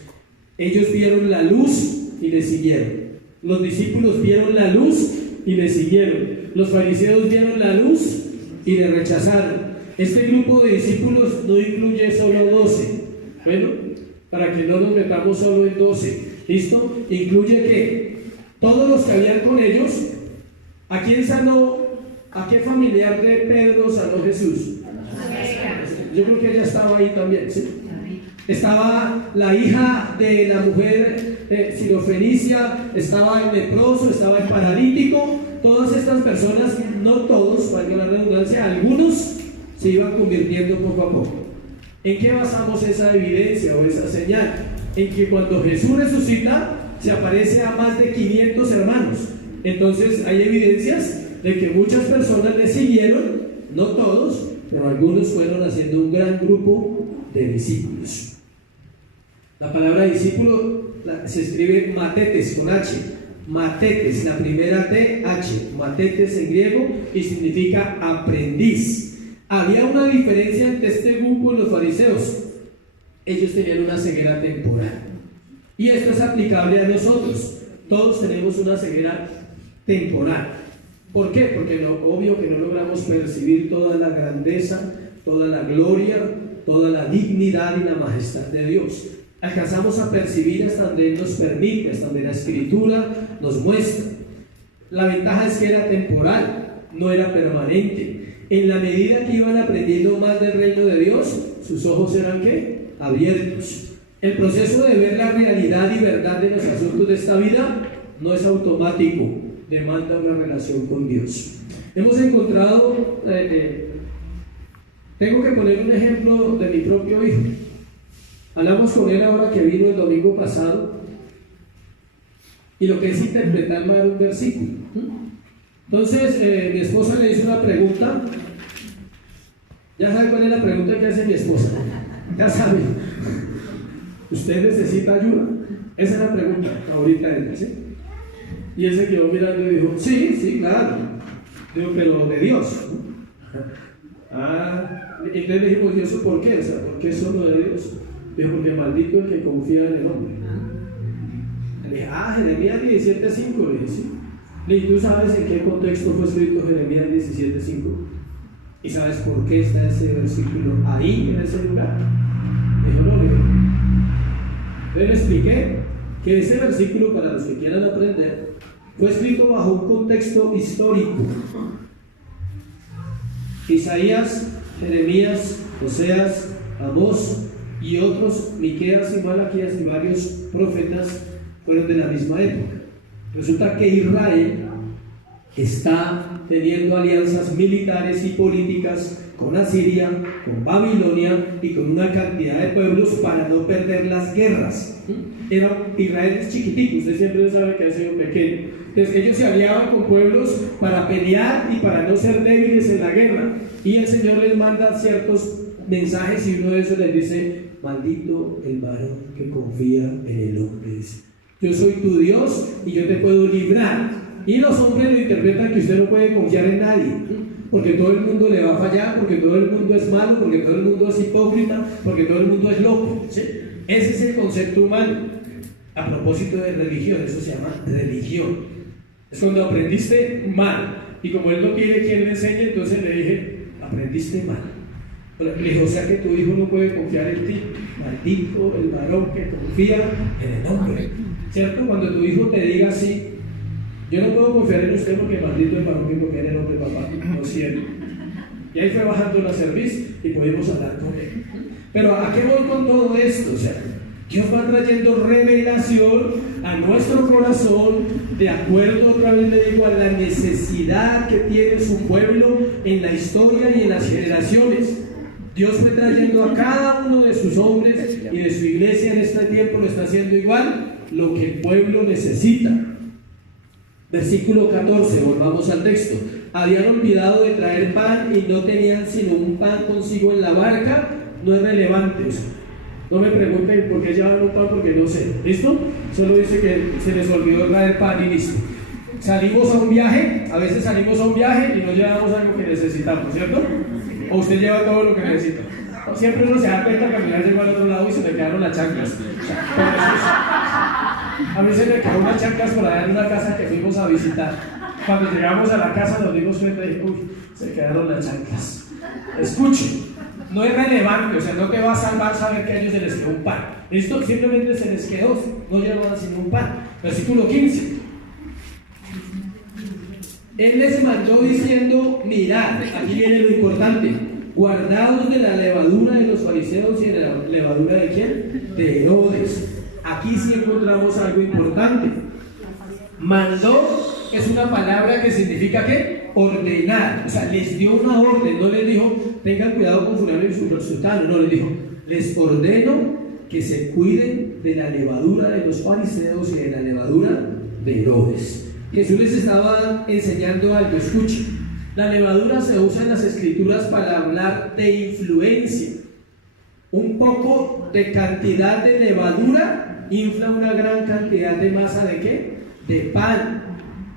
Ellos vieron la luz y le siguieron. Los discípulos vieron la luz y le siguieron. Los fariseos vieron la luz y le rechazaron. Este grupo de discípulos no incluye solo 12. Bueno, para que no nos metamos solo en 12. ¿Listo? Incluye que todos los que habían con ellos, ¿a quién sanó? ¿A qué familiar de Pedro sanó Jesús? Yo creo que ella estaba ahí también, ¿sí? Estaba la hija de la mujer sirofenicia, estaba el leproso, estaba el paralítico. Todas estas personas, no todos, valga la redundancia, algunos se iban convirtiendo poco a poco. ¿En qué basamos esa evidencia o esa señal? En que cuando Jesús resucita, se aparece a más de 500 hermanos. Entonces hay evidencias de que muchas personas le siguieron, no todos, pero algunos fueron haciendo un gran grupo de discípulos. La palabra discípulo se escribe matetes con H. Matetes, la primera T, H. Matetes en griego y significa aprendiz. Había una diferencia entre este grupo y los fariseos. Ellos tenían una ceguera temporal. Y esto es aplicable a nosotros. Todos tenemos una ceguera temporal. ¿Por qué? Porque obvio que no logramos percibir toda la grandeza, toda la gloria, toda la dignidad y la majestad de Dios. Alcanzamos a percibir hasta donde Él nos permite, hasta donde la Escritura nos muestra. La ventaja es que era temporal, no era permanente. En la medida que iban aprendiendo más del reino de Dios, sus ojos eran ¿qué? Abiertos. El proceso de ver la realidad y verdad de los asuntos de esta vida no es automático, demanda una relación con Dios. Hemos encontrado, tengo que poner un ejemplo de mi propio hijo. Hablamos con él ahora que vino el domingo pasado y lo que es interpretar mal un versículo. Entonces mi esposa le hizo una pregunta. Ya sabe cuál es la pregunta que hace mi esposa. Ya sabe. ¿Usted necesita ayuda? Esa es la pregunta ahorita de ella, ¿sí? Y él se quedó mirando y dijo, sí, claro. Digo, pero de Dios, ¿no? Entonces le dijimos, ¿y eso por qué? O sea, ¿por qué solo de Dios? Dijo, porque maldito el que confía en el hombre. Le dije, Jeremías 17:5, le dije, sí. Le dije, ¿tú sabes en qué contexto fue escrito Jeremías 17:5? ¿Y sabes por qué está ese versículo ahí, en ese lugar? Dijo, no, le dije. Entonces le expliqué que ese versículo, para los que quieran aprender, fue escrito bajo un contexto histórico. Isaías, Jeremías, Oseas, Amós y otros, Miqueas y Malaquías y varios profetas fueron de la misma época. Resulta que Israel está teniendo alianzas militares y políticas con Asiria, con Babilonia y con una cantidad de pueblos para no perder las guerras. Israel es chiquitico, usted siempre sabe que ha sido pequeño. Entonces ellos se aliaban con pueblos para pelear y para no ser débiles en la guerra. Y el Señor les manda ciertos mensajes y uno de esos les dice, maldito el varón que confía en el hombre. Yo soy tu Dios y yo te puedo librar. Y los hombres lo interpretan que usted no puede confiar en nadie, porque todo el mundo le va a fallar, porque todo el mundo es malo, porque todo el mundo es hipócrita, porque todo el mundo es loco, ¿sí? Ese es el concepto humano. A propósito de religión, eso se llama religión. Es cuando aprendiste mal, y como él no tiene quien le enseñe, entonces le dije, aprendiste mal. Le dije, o sea que tu hijo no puede confiar en ti. Maldito el varón que confía en el hombre, ¿cierto? Cuando tu hijo te diga así, yo no puedo confiar en usted porque maldito el varón que confía en el hombre, papá, no cielo. Y ahí fue bajando la cerviz y pudimos hablar con él. Pero ¿a qué voy con todo esto? O sea, Dios va trayendo revelación a nuestro corazón de acuerdo, otra vez le digo, a la necesidad que tiene su pueblo en la historia y en las generaciones. Dios fue trayendo a cada uno de sus hombres y de su iglesia en este tiempo lo está haciendo igual, lo que el pueblo necesita. Versículo 14, volvamos al texto. Habían olvidado de traer pan y no tenían sino un pan consigo en la barca. No es relevante eso. No me pregunten por qué llevaron un pan, porque no sé. ¿Listo? Solo dice que se les olvidó traer pan y listo. Salimos a un viaje, a veces salimos a un viaje y no llevamos algo que necesitamos, ¿cierto? O usted lleva todo lo que necesita. Siempre uno se da cuenta que al llegó al otro lado y se me quedaron las chanclas. A mí se me quedó unas chanclas por allá en una casa que fuimos a visitar. Cuando llegamos a la casa nos dimos cuenta y uy, se quedaron las chanclas. Escuche, no es relevante, o sea, no te va a salvar saber que a ellos se les quedó un pan. Esto simplemente se les quedó, no llevan sino un pan. Versículo 15. Él les mandó diciendo, mirad, aquí viene lo importante, guardaos de la levadura de los fariseos y de la levadura de ¿quién? De Herodes. Aquí sí encontramos algo importante. Mandó es una palabra que significa ¿qué? Ordenar. O sea, les dio una orden, no les dijo, tengan cuidado con fulano y sultano, no, les dijo, les ordeno que se cuiden de la levadura de los fariseos y de la levadura de Herodes. Jesús les estaba enseñando algo, escuchen. La levadura se usa en las escrituras para hablar de influencia. Un poco de cantidad de levadura infla una gran cantidad de masa ¿de qué? De pan.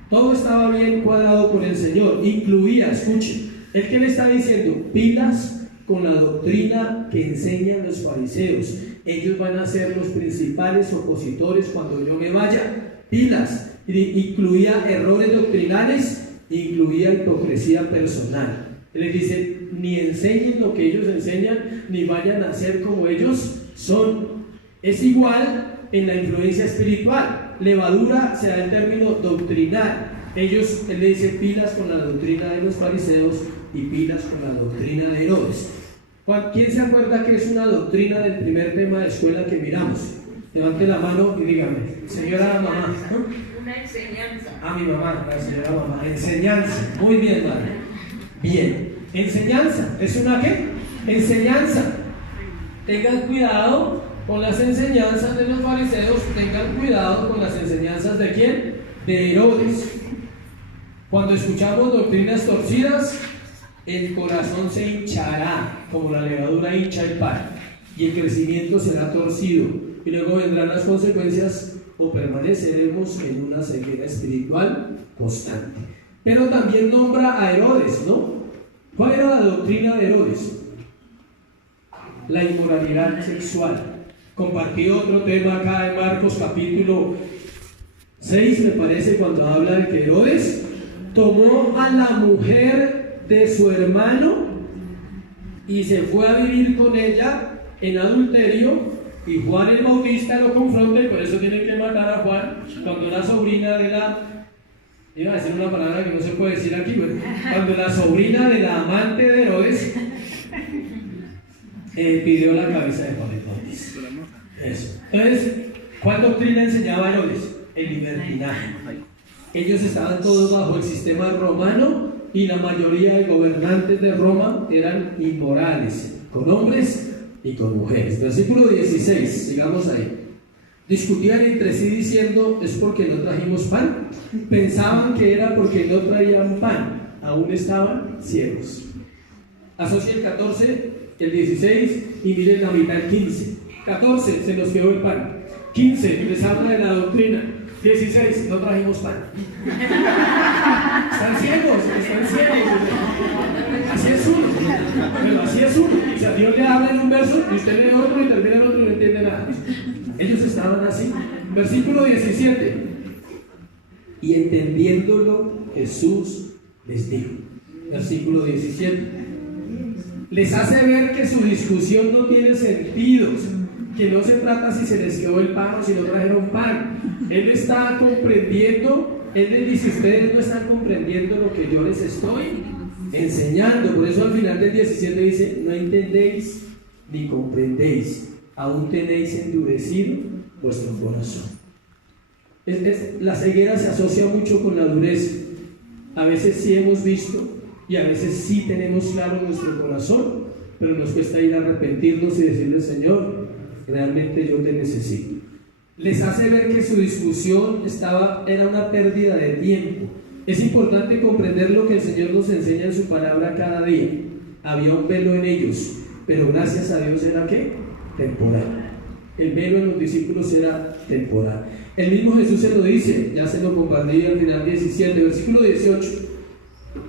Todo estaba bien cuadrado por el Señor. Incluía, escuchen, el que le está diciendo, pilas con la doctrina que enseñan los fariseos. Ellos van a ser los principales opositores cuando yo me vaya. Pilas. Incluía errores doctrinales, incluía hipocresía personal. Él les dice, ni enseñen lo que ellos enseñan, ni vayan a ser como ellos son. Es igual en la influencia espiritual. Levadura se da el término doctrinal. Él le dice pilas con la doctrina de los fariseos y pilas con la doctrina de Herodes. ¿Quién se acuerda que es una doctrina del primer tema de escuela que miramos? Levante la mano y dígame, señora mamá. Una enseñanza. Ah, mi mamá, la señora mamá. Enseñanza. Muy bien, madre. Bien. Enseñanza. ¿Es una qué? Enseñanza. Tengan cuidado con las enseñanzas de los fariseos. Tengan cuidado con las enseñanzas de ¿quién? De Herodes. Cuando escuchamos doctrinas torcidas, el corazón se hinchará, como la levadura hincha el pan, y el crecimiento será torcido. Y luego vendrán las consecuencias, o permaneceremos en una ceguera espiritual constante. Pero también nombra a Herodes, ¿no? ¿Cuál era la doctrina de Herodes? La inmoralidad sexual. Compartí otro tema acá en Marcos capítulo 6, me parece, cuando habla de que Herodes tomó a la mujer de su hermano y se fue a vivir con ella en adulterio. Y Juan el Bautista lo confronta y por eso tienen que matar a Juan cuando la sobrina de la... Iba a decir una palabra que no se puede decir aquí, pero cuando la sobrina de la amante de Herodes pidió la cabeza de Juan el Bautista. Eso. Entonces, ¿cuál doctrina enseñaba Herodes? El libertinaje. Ellos estaban todos bajo el sistema romano y la mayoría de gobernantes de Roma eran inmorales, con hombres y con mujeres. Versículo 16, sigamos ahí. Discutían entre sí diciendo, ¿es porque no trajimos pan? Pensaban que era porque no traían pan, aún estaban ciegos. Asocia el 14, el 16 y miren la mitad el 15. 14, se nos quedó el pan. 15, les habla de la doctrina. 16, no trajimos pan. Están ciegos. Así es uno. Pero así es uno. O sea, Dios le habla en un verso y usted lee otro y termina el otro y no entiende nada. Ellos estaban así. Versículo 17. Y entendiéndolo, Jesús les dijo. Versículo 17. Les hace ver que su discusión no tiene sentido, que no se trata si se les quedó el pan o si no trajeron pan. Él está comprendiendo, Él les dice, ustedes no están comprendiendo lo que yo les estoy enseñando. Por eso al final del 17 dice, no entendéis ni comprendéis, aún tenéis endurecido vuestro corazón. La ceguera se asocia mucho con la dureza. A veces sí hemos visto y a veces sí tenemos claro en nuestro corazón, pero nos cuesta ir a arrepentirnos y decirle, Señor, realmente yo te necesito. Les hace ver que su discusión era una pérdida de tiempo. Es importante comprender lo que el Señor nos enseña en su palabra cada día. Había un velo en ellos, pero gracias a Dios era ¿qué? Temporal. El velo en los discípulos era temporal. El mismo Jesús se lo dice, ya se lo compartí al final 17, versículo 18.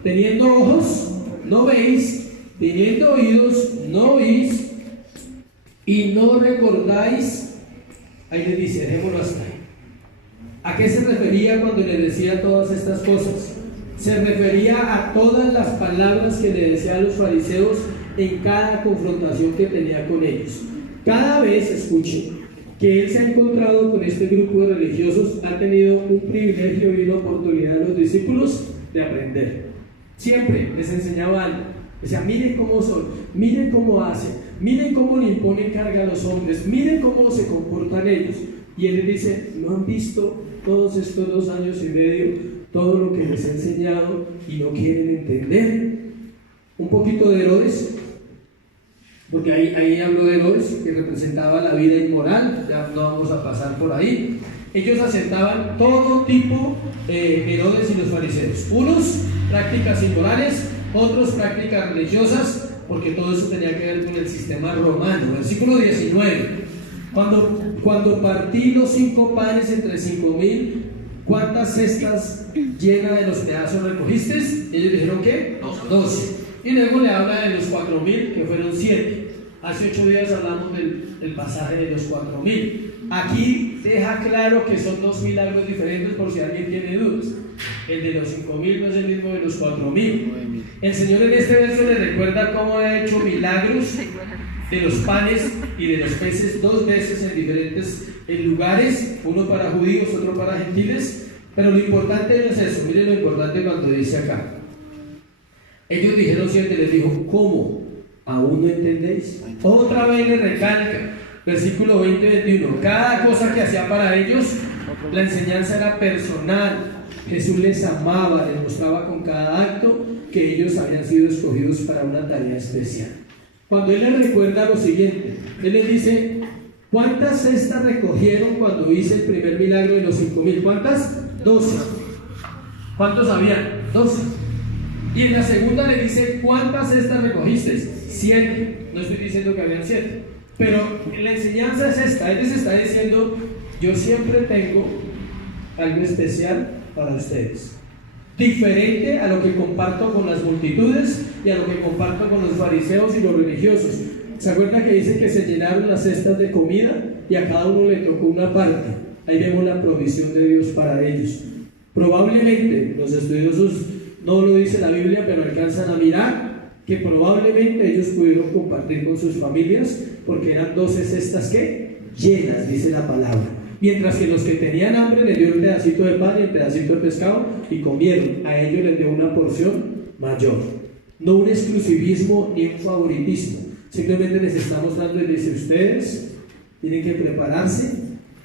Teniendo ojos, no veis, teniendo oídos, no oís, y no recordáis. Ahí les dice, dejémoslo hasta ahí. ¿A qué se refería cuando le decía todas estas cosas? Se refería a todas las palabras que le decía a los fariseos en cada confrontación que tenía con ellos. Cada vez, escuchen, que él se ha encontrado con este grupo de religiosos, ha tenido un privilegio y una oportunidad a los discípulos de aprender. Siempre les enseñaba algo. Decía, miren cómo son, miren cómo hacen, miren cómo le imponen carga a los hombres, miren cómo se comportan ellos. Y él les dice, ¿no han visto todos estos 2 años y medio todo lo que les he enseñado y no quieren entender? Un poquito de Herodes, porque ahí habló de Herodes, que representaba la vida inmoral, ya no vamos a pasar por ahí. Ellos aceptaban todo tipo, Herodes y los fariseos, unos prácticas inmorales, otros prácticas religiosas, porque todo eso tenía que ver con el sistema romano. Versículo 19. Cuando partí los 5 panes entre 5,000, ¿cuántas cestas llenas de los pedazos recogiste? Ellos dijeron, ¿qué? 12. Y luego le habla de los 4,000, que fueron 7. Hace 8 días hablamos del pasaje de los 4,000. Aquí deja claro que son 2 milagros diferentes por si alguien tiene dudas. El de los 5,000 no es el mismo de los 4,000. El Señor en este verso le recuerda cómo ha hecho milagros de los panes y de los peces 2 veces en diferentes lugares, uno para judíos, otro para gentiles. Pero lo importante no es eso. Miren lo importante cuando dice acá. Ellos dijeron 7, les dijo, ¿cómo? ¿Aún no entendéis? Otra vez le recalca, versículo 20-21, cada cosa que hacía para ellos, la enseñanza era personal. Jesús les amaba, les mostraba con cada acto que ellos habían sido escogidos para una tarea especial. Cuando Él les recuerda lo siguiente, Él les dice, ¿cuántas cestas recogieron cuando hice el primer milagro de los 5,000? ¿Cuántas? 12. ¿Cuántos habían? 12. Y en la segunda le dice, ¿cuántas cestas recogiste? 7. No estoy diciendo que habían 7, pero la enseñanza es esta. Él les está diciendo, yo siempre tengo algo especial para ustedes, diferente a lo que comparto con las multitudes y a lo que comparto con los fariseos y los religiosos. ¿Se acuerdan que dice que se llenaron las cestas de comida y a cada uno le tocó una parte? Ahí vemos la provisión de Dios para ellos. Probablemente los estudiosos, no lo dice la Biblia, pero alcanzan a mirar que probablemente ellos pudieron compartir con sus familias, porque eran 12 cestas que llenas, dice la palabra. Mientras que los que tenían hambre les dio el pedacito de pan y el pedacito de pescado y comieron. A ellos les dio una porción mayor. No un exclusivismo ni un favoritismo. Simplemente les está mostrando y dice, ustedes tienen que prepararse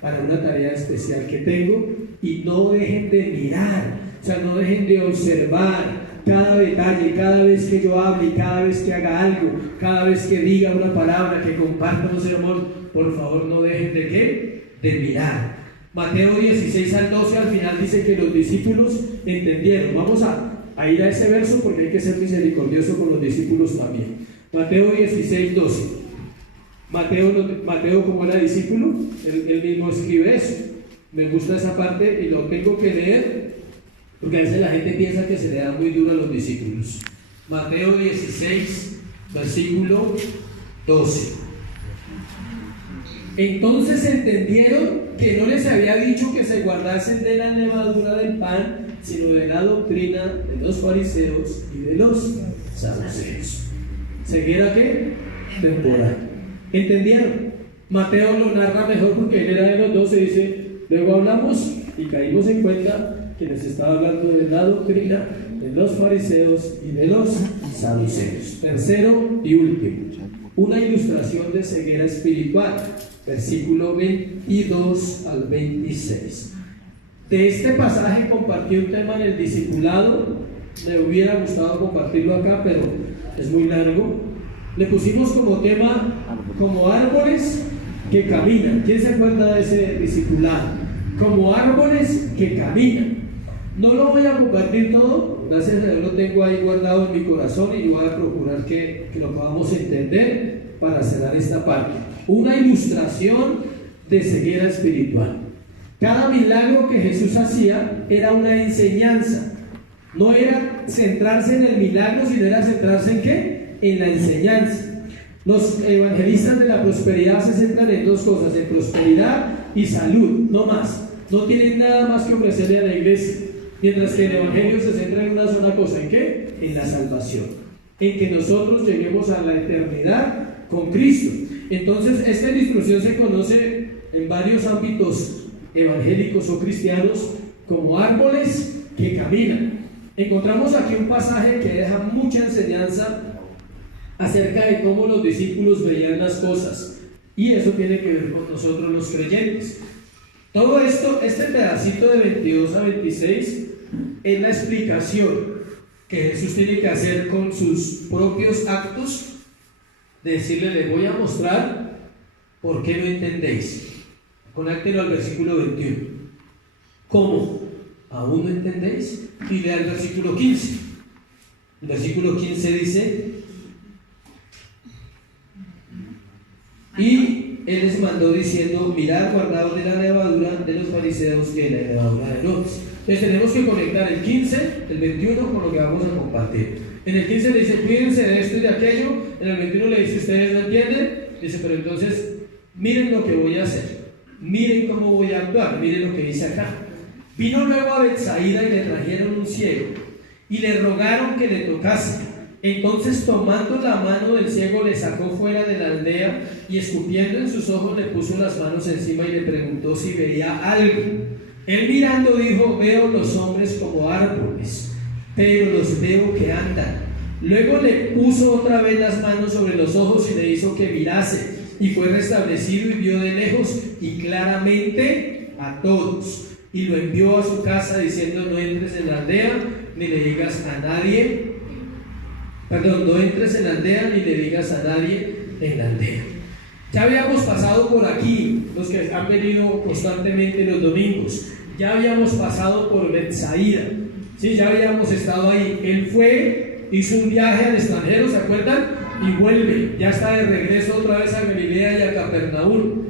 para una tarea especial que tengo y no dejen de mirar, o sea, no dejen de observar cada detalle, cada vez que yo hable, cada vez que haga algo, cada vez que diga una palabra, que comparta un sermón, por favor no dejen de ¿qué? De mirar. Mateo 16 al 12 al final dice que los discípulos entendieron. Vamos a ir a ese verso porque hay que ser misericordioso con los discípulos también. Mateo 16, 12. Mateo como era discípulo, él mismo escribe eso. Me gusta esa parte y lo tengo que leer porque a veces la gente piensa que se le da muy duro a los discípulos. Mateo 16, versículo 12. Entonces entendieron que no les había dicho que se guardasen de la levadura del pan, sino de la doctrina de los fariseos y de los saduceos. ¿Ceguera qué? Temporal. ¿Entendieron? Mateo lo narra mejor porque él era de los 12, dice, luego hablamos y caímos en cuenta que les estaba hablando de la doctrina de los fariseos y de los saduceos. Tercero y último, una ilustración de ceguera espiritual, versículo 22 al 26. De este pasaje compartí un tema en el discipulado, me hubiera gustado compartirlo acá, pero es muy largo. Le pusimos como tema, como árboles que caminan. ¿Quién se acuerda de ese discipulado? Como árboles que caminan. No lo voy a compartir todo, gracias a Dios lo tengo ahí guardado en mi corazón y yo voy a procurar que lo podamos entender para cerrar esta parte. Una ilustración de ceguera espiritual. Cada milagro que Jesús hacía era una enseñanza. No era centrarse en el milagro, sino era centrarse en ¿qué? En la enseñanza. Los evangelistas de la prosperidad se centran en dos cosas, en prosperidad y salud, no más. No tienen nada más que ofrecerle a la iglesia. Mientras que el evangelio se centra en una sola cosa, ¿en qué? En la salvación. En que nosotros lleguemos a la eternidad con Cristo. Entonces, esta instrucción se conoce en varios ámbitos evangélicos o cristianos como árboles que caminan. Encontramos aquí un pasaje que deja mucha enseñanza acerca de cómo los discípulos veían las cosas, y eso tiene que ver con nosotros los creyentes. Todo esto, este pedacito de 22 a 26 es la explicación que Jesús tiene que hacer con sus propios actos, de decirle, les voy a mostrar por qué no entendéis. Conéctelo al versículo 21. ¿Cómo? ¿Aún no entendéis? Y lea el versículo 15. El versículo 15 dice, y él les mandó diciendo, mirad, guardaos de la levadura de los fariseos que de la levadura de Herodes. Entonces tenemos que conectar el 15, el 21 con lo que vamos a compartir. En el 15 le dice, cuídense de esto y de aquello. En el 21 le dice, ustedes no entienden. Dice, pero entonces, miren lo que voy a hacer. Miren cómo voy a actuar. Miren lo que dice acá. Vino luego a Betsaida y le trajeron un ciego y le rogaron que le tocase. Entonces, tomando la mano del ciego, le sacó fuera de la aldea y escupiendo en sus ojos le puso las manos encima y le preguntó si veía algo. Él mirando dijo, veo los hombres como árboles, pero los veo que andan. Luego le puso otra vez las manos sobre los ojos y le hizo que mirase, y fue restablecido y vio de lejos y claramente a todos. Y lo envió a su casa diciendo, no entres en la aldea ni le digas a nadie. No entres en la aldea ni le digas a nadie en la aldea. Ya habíamos pasado por aquí, los que han venido constantemente los domingos. Ya habíamos pasado por Betsaida, ¿sí? Ya habíamos estado ahí. Él fue, hizo un viaje al extranjero, ¿se acuerdan? Y vuelve, ya está de regreso otra vez a Galilea y a Capernaum.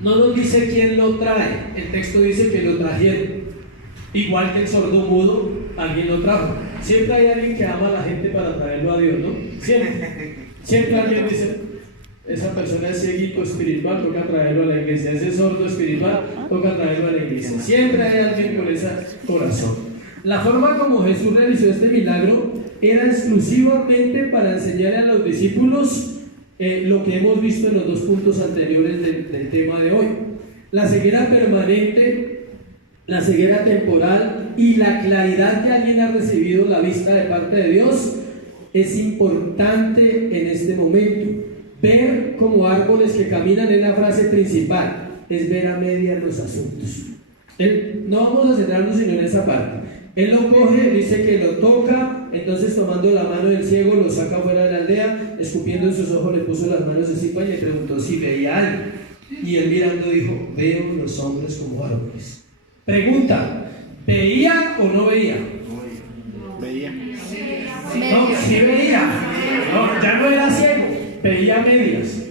No nos dice quién lo trae, el texto dice que lo trajeron. Igual que el sordo mudo, alguien lo trajo. Siempre hay alguien que ama a la gente para traerlo a Dios, ¿no? Siempre alguien dice, esa persona es cieguito espiritual, toca traerlo a la iglesia. Ese sordo espiritual, toca traerlo a la iglesia. Siempre hay alguien con ese corazón. La forma como Jesús realizó este milagro era exclusivamente para enseñarle a los discípulos lo que hemos visto en los dos puntos anteriores del tema de hoy. La ceguera permanente, la ceguera temporal y la claridad que alguien ha recibido la vista de parte de Dios es importante en este momento. Ver como árboles que caminan es la frase principal, es ver a medias los asuntos. No vamos a centrarnos sino en esa parte. Él lo coge, dice que lo toca, entonces tomando la mano del ciego lo saca fuera de la aldea, escupiendo en sus ojos le puso las manos encima y le preguntó si veía algo. Y él mirando dijo, veo los hombres como árboles. Pregunta, ¿veía o no veía? Veía. No, sí veía. No, ya no era ciego, veía medias.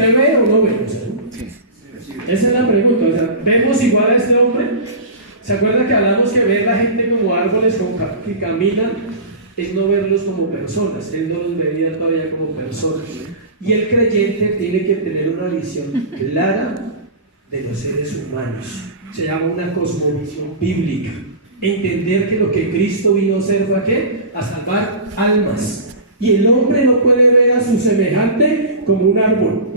¿usted ve o no ve? O sea, esa es la pregunta. O sea, ¿vemos igual a este hombre? ¿Se acuerda que hablamos que ver la gente como árboles que caminan es no verlos como personas? Él no los veía todavía como personas. Y el creyente tiene que tener una visión clara de los seres humanos. Se llama una cosmovisión bíblica. Entender que lo que Cristo vino a hacer fue ¿a qué? A salvar almas. Y el hombre no puede ver a su semejante como un árbol,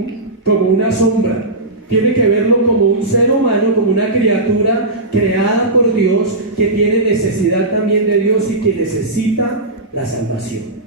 como una sombra. Tiene que verlo como un ser humano, como una criatura creada por Dios, que tiene necesidad también de Dios y que necesita la salvación.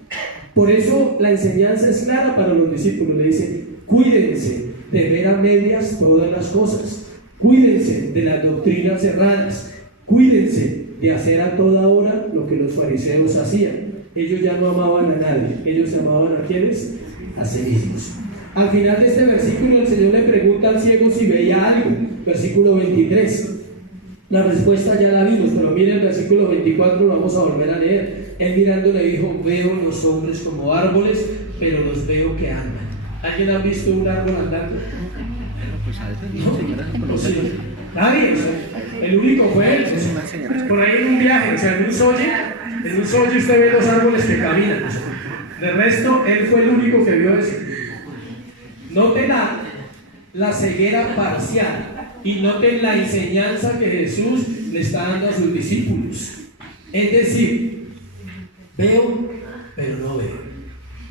Por eso la enseñanza es clara para los discípulos. Le dice: cuídense de ver a medias todas las cosas, cuídense de las doctrinas erradas, cuídense de hacer a toda hora lo que los fariseos hacían. Ellos ya no amaban a nadie, ellos amaban a quienes, a sí mismos. Al final de este versículo el Señor le pregunta al ciego si veía algo, versículo 23. La respuesta ya la vimos, pero miren el versículo 24, lo vamos a volver a leer. Él mirando le dijo: veo los hombres como árboles, pero los veo que andan. ¿Alguien ha visto un árbol andando? No, sí. Nadie, el único fue él. Por ahí en un viaje, o sea, en un solle usted ve los árboles que caminan. De resto, él fue el único que vio eso. Noten la ceguera parcial y noten la enseñanza que Jesús le está dando a sus discípulos. Es decir, veo, pero no veo.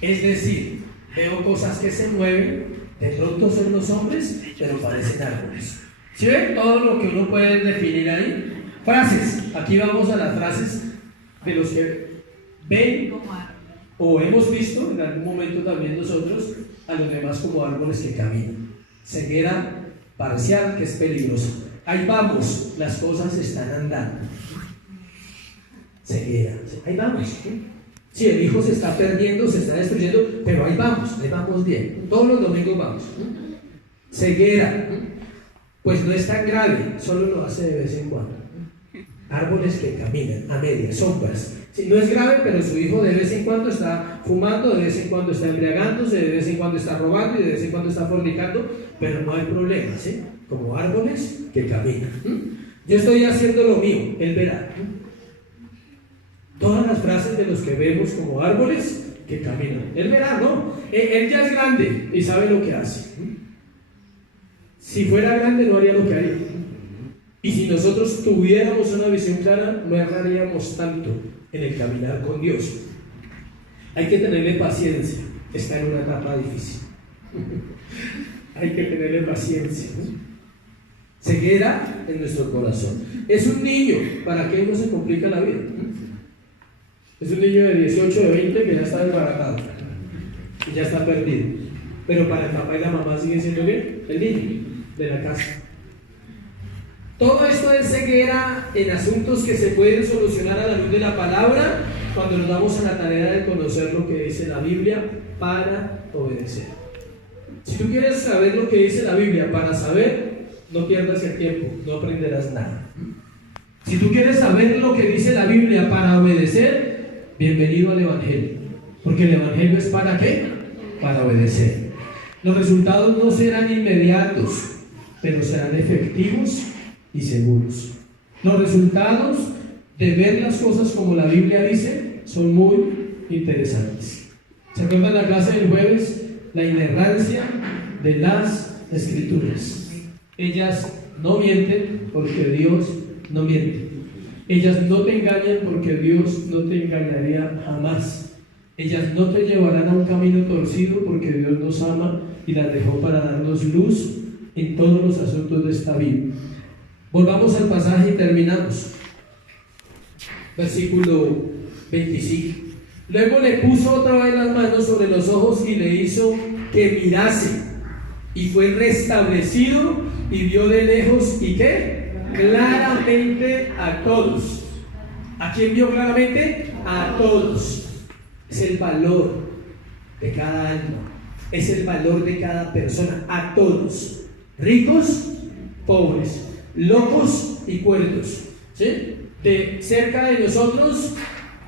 Es decir, veo cosas que se mueven, de pronto son los hombres, pero parecen árboles. ¿Sí ven todo lo que uno puede definir ahí? Frases. Aquí vamos a las frases de los que ven o hemos visto en algún momento también nosotros a los demás como árboles que caminan. Ceguera parcial, que es peligrosa. Ahí vamos, las cosas están andando. Ceguera, ahí vamos. Sí, el hijo se está perdiendo, se está destruyendo, pero ahí vamos bien. Todos los domingos vamos. Ceguera, pues no es tan grave, solo lo hace de vez en cuando. Árboles que caminan a medias, sombras. Sí, no es grave, pero su hijo de vez en cuando está fumando, de vez en cuando está embriagándose, de vez en cuando está robando y de vez en cuando está fornicando, pero no hay problema, ¿sí? Como árboles que caminan. Yo estoy haciendo lo mío, él verá. Todas las frases de los que vemos como árboles que caminan, él verá, ¿no? Él ya es grande y sabe lo que hace. Si fuera grande no haría lo que hay. Y si nosotros tuviéramos una visión clara, no erraríamos tanto en el caminar con Dios. Hay que tenerle paciencia, está en una etapa difícil. Hay que tenerle paciencia, ¿no? Ceguera en nuestro corazón. Es un niño, ¿para qué uno se complica la vida? Es un niño de 18, de 20 que ya está desbaratado y ya está perdido. Pero para el papá y la mamá sigue siendo bien el niño de la casa. Todo esto es ceguera en asuntos que se pueden solucionar a la luz de la palabra cuando nos damos a la tarea de conocer lo que dice la Biblia para obedecer. Si tú quieres saber lo que dice la Biblia para saber, no pierdas el tiempo, no aprenderás nada. Si tú quieres saber lo que dice la Biblia para obedecer, bienvenido al Evangelio. Porque el Evangelio es ¿para qué? Para obedecer. Los resultados no serán inmediatos, pero serán efectivos y seguros. Los resultados de ver las cosas como la Biblia dice son muy interesantes. ¿Se acuerdan la clase del jueves? La inerrancia de las Escrituras. Ellas no mienten porque Dios no miente. Ellas no te engañan porque Dios no te engañaría jamás. Ellas no te llevarán a un camino torcido porque Dios nos ama y las dejó para darnos luz en todos los asuntos de esta vida. Volvamos al pasaje y terminamos. Versículo 25. Luego le puso otra vez las manos sobre los ojos y le hizo que mirase. Y fue restablecido y vio de lejos, ¿y qué? Claramente a todos. ¿A quién vio claramente? A todos. Es el valor de cada alma. Es el valor de cada persona. A todos. Ricos, pobres, locos y cuerdos, ¿sí? De cerca de nosotros,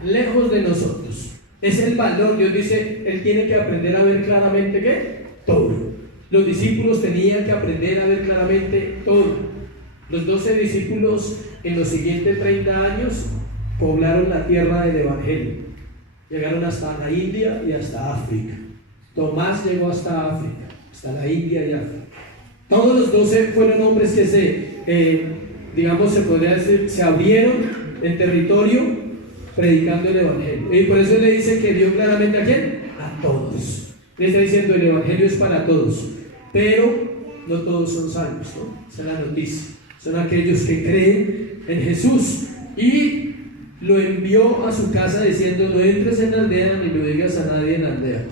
lejos de nosotros. Es el valor. Dios dice, Él tiene que aprender a ver claramente ¿qué? Todo. Los discípulos tenían que aprender a ver claramente todo. Los 12 discípulos en los siguientes 30 años poblaron la tierra del Evangelio. Llegaron hasta la India y hasta África. Tomás llegó hasta África, hasta la India y África. Todos los 12 fueron hombres que se podría decir, se abrieron el territorio predicando el Evangelio. Y por eso le dice que dio claramente ¿a quién? A todos. Le está diciendo el Evangelio es para todos, pero no todos son salvos, ¿no? Esa es la noticia. Son aquellos que creen en Jesús. Y lo envió a su casa diciendo: no entres en la aldea ni lo digas a nadie en la aldea.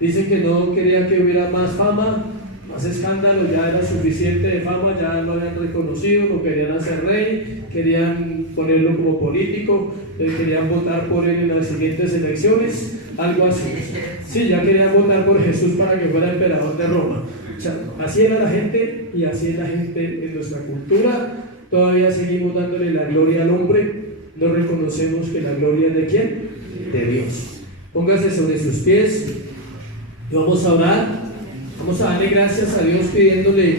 Dice que no quería que hubiera más fama, más escándalo, ya era suficiente de fama, ya lo habían reconocido, lo querían hacer rey, querían ponerlo como político, querían votar por él en las siguientes elecciones, algo así. Sí, ya querían votar por Jesús para que fuera emperador de Roma. O sea, así era la gente y así es la gente en nuestra cultura. Todavía seguimos dándole la gloria al hombre, no reconocemos que la gloria es de ¿quién? De Dios. Póngase sobre sus pies y vamos a orar. Vamos a darle gracias a Dios pidiéndole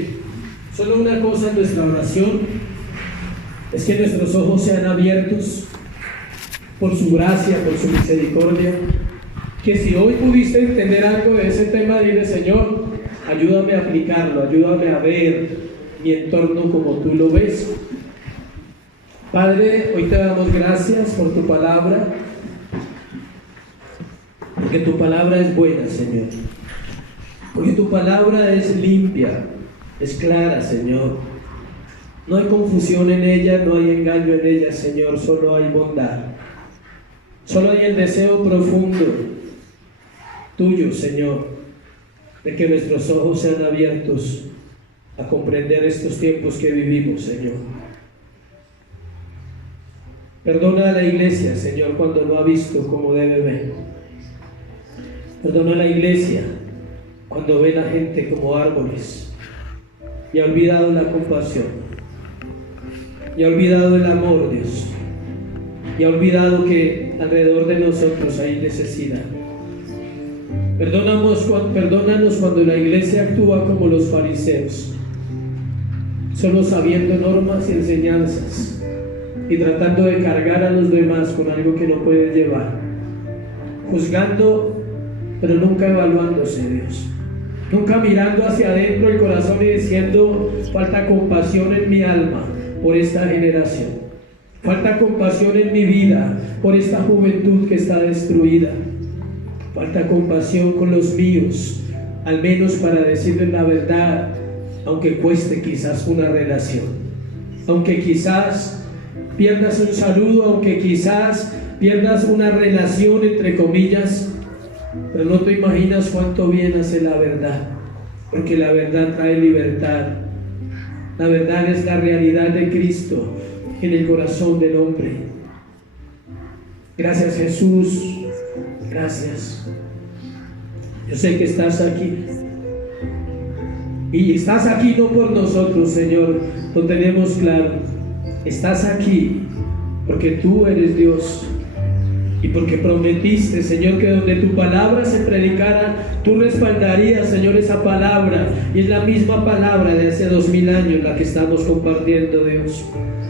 solo una cosa en nuestra oración: es que nuestros ojos sean abiertos por su gracia, por su misericordia. Que si hoy pudiste entender algo de ese tema, dile: Señor, ayúdame a aplicarlo, ayúdame a ver mi entorno como tú lo ves. Padre, hoy te damos gracias por tu palabra, porque tu palabra es buena, Señor. Porque tu palabra es limpia, es clara, Señor. No hay confusión en ella, no hay engaño en ella, Señor. Solo hay bondad. Solo hay el deseo profundo tuyo, Señor, de que nuestros ojos sean abiertos a comprender estos tiempos que vivimos, Señor. Perdona a la iglesia, Señor, cuando no ha visto como debe ver. Perdona a la iglesia cuando ve la gente como árboles y ha olvidado la compasión, y ha olvidado el amor, Dios, y ha olvidado que alrededor de nosotros hay necesidad. Perdónanos cuando la iglesia actúa como los fariseos, solo sabiendo normas y enseñanzas y tratando de cargar a los demás con algo que no pueden llevar, juzgando pero nunca evaluándose, Dios, nunca mirando hacia adentro el corazón y diciendo: falta compasión en mi alma por esta generación, falta compasión en mi vida por esta juventud que está destruida, falta compasión con los míos, al menos para decirles la verdad, aunque cueste quizás una relación, aunque quizás pierdas un saludo, aunque quizás pierdas una relación entre comillas, pero no te imaginas cuánto bien hace la verdad, porque la verdad trae libertad. La verdad es la realidad de Cristo en el corazón del hombre. Gracias, Jesús, gracias. Yo sé que estás aquí, y estás aquí no por nosotros, Señor, lo tenemos claro. Estás aquí porque tú eres Dios y porque prometiste, Señor, que donde tu palabra se predicara, tú respaldarías, Señor, esa palabra, y es la misma palabra de hace 2000 años la que estamos compartiendo, Dios.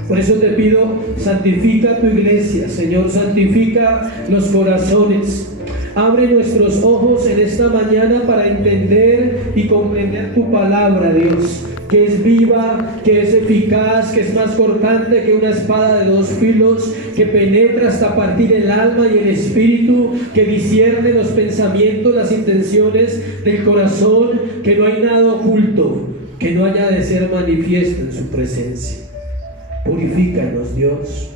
Por eso te pido, santifica tu iglesia, Señor, santifica los corazones. Abre nuestros ojos en esta mañana para entender y comprender tu palabra, Dios, que es viva, que es eficaz, que es más cortante que una espada de dos filos, que penetra hasta partir el alma y el espíritu, que discierne los pensamientos, las intenciones del corazón, que no hay nada oculto que no haya de ser manifiesto en su presencia. Purifícanos, Dios.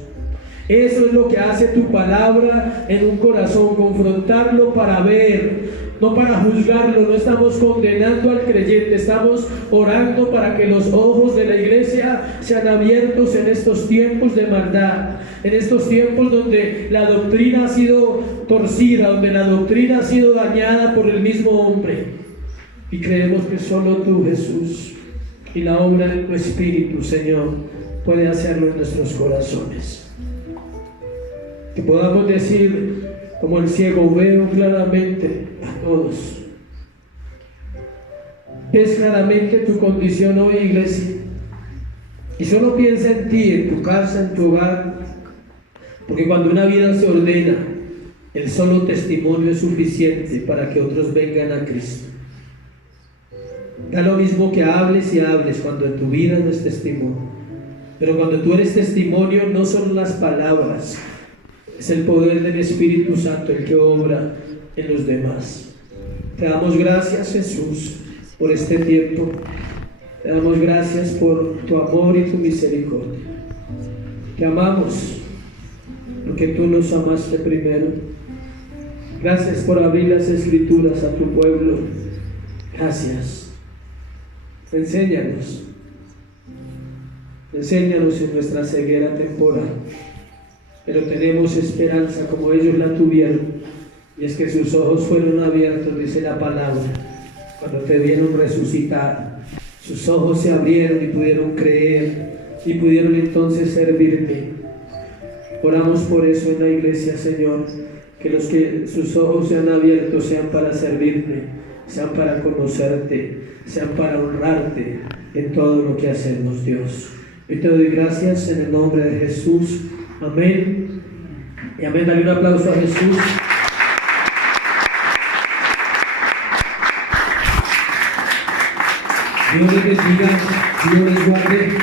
Eso es lo que hace tu palabra en un corazón, confrontarlo para ver, no para juzgarlo. No estamos condenando al creyente, estamos orando para que los ojos de la iglesia sean abiertos en estos tiempos de maldad, en estos tiempos donde la doctrina ha sido torcida, donde la doctrina ha sido dañada por el mismo hombre. Y creemos que solo tú, Jesús, y la obra de tu Espíritu, Señor, puede hacerlo en nuestros corazones. Que podamos decir, como el ciego: veo claramente a todos. ves claramente tu condición hoy, iglesia, y solo piensa en ti, en tu casa, en tu hogar, porque cuando una vida se ordena, el solo testimonio es suficiente para que otros vengan a Cristo. Da lo mismo que hables y hables cuando en tu vida no es testimonio, pero cuando tú eres testimonio no son las palabras, es el poder del Espíritu Santo el que obra en los demás. Te damos gracias, Jesús, por este tiempo. Te damos gracias por tu amor y tu misericordia. Te amamos porque tú nos amaste primero. Gracias por abrir las Escrituras a tu pueblo. Gracias. Enséñanos en nuestra ceguera temporal, pero tenemos esperanza como ellos la tuvieron, y es que sus ojos fueron abiertos, dice la palabra, cuando te vieron resucitar. Sus ojos se abrieron y pudieron creer y pudieron entonces servirte. Oramos por eso en la iglesia, Señor, que los que sus ojos sean abiertos sean para servirte, sean para conocerte, sean para honrarte en todo lo que hacemos, Dios. Hoy te doy gracias en el nombre de Jesús. Amén. Y amén. Dale un aplauso a Jesús. Dios les bendiga, Dios les guarde.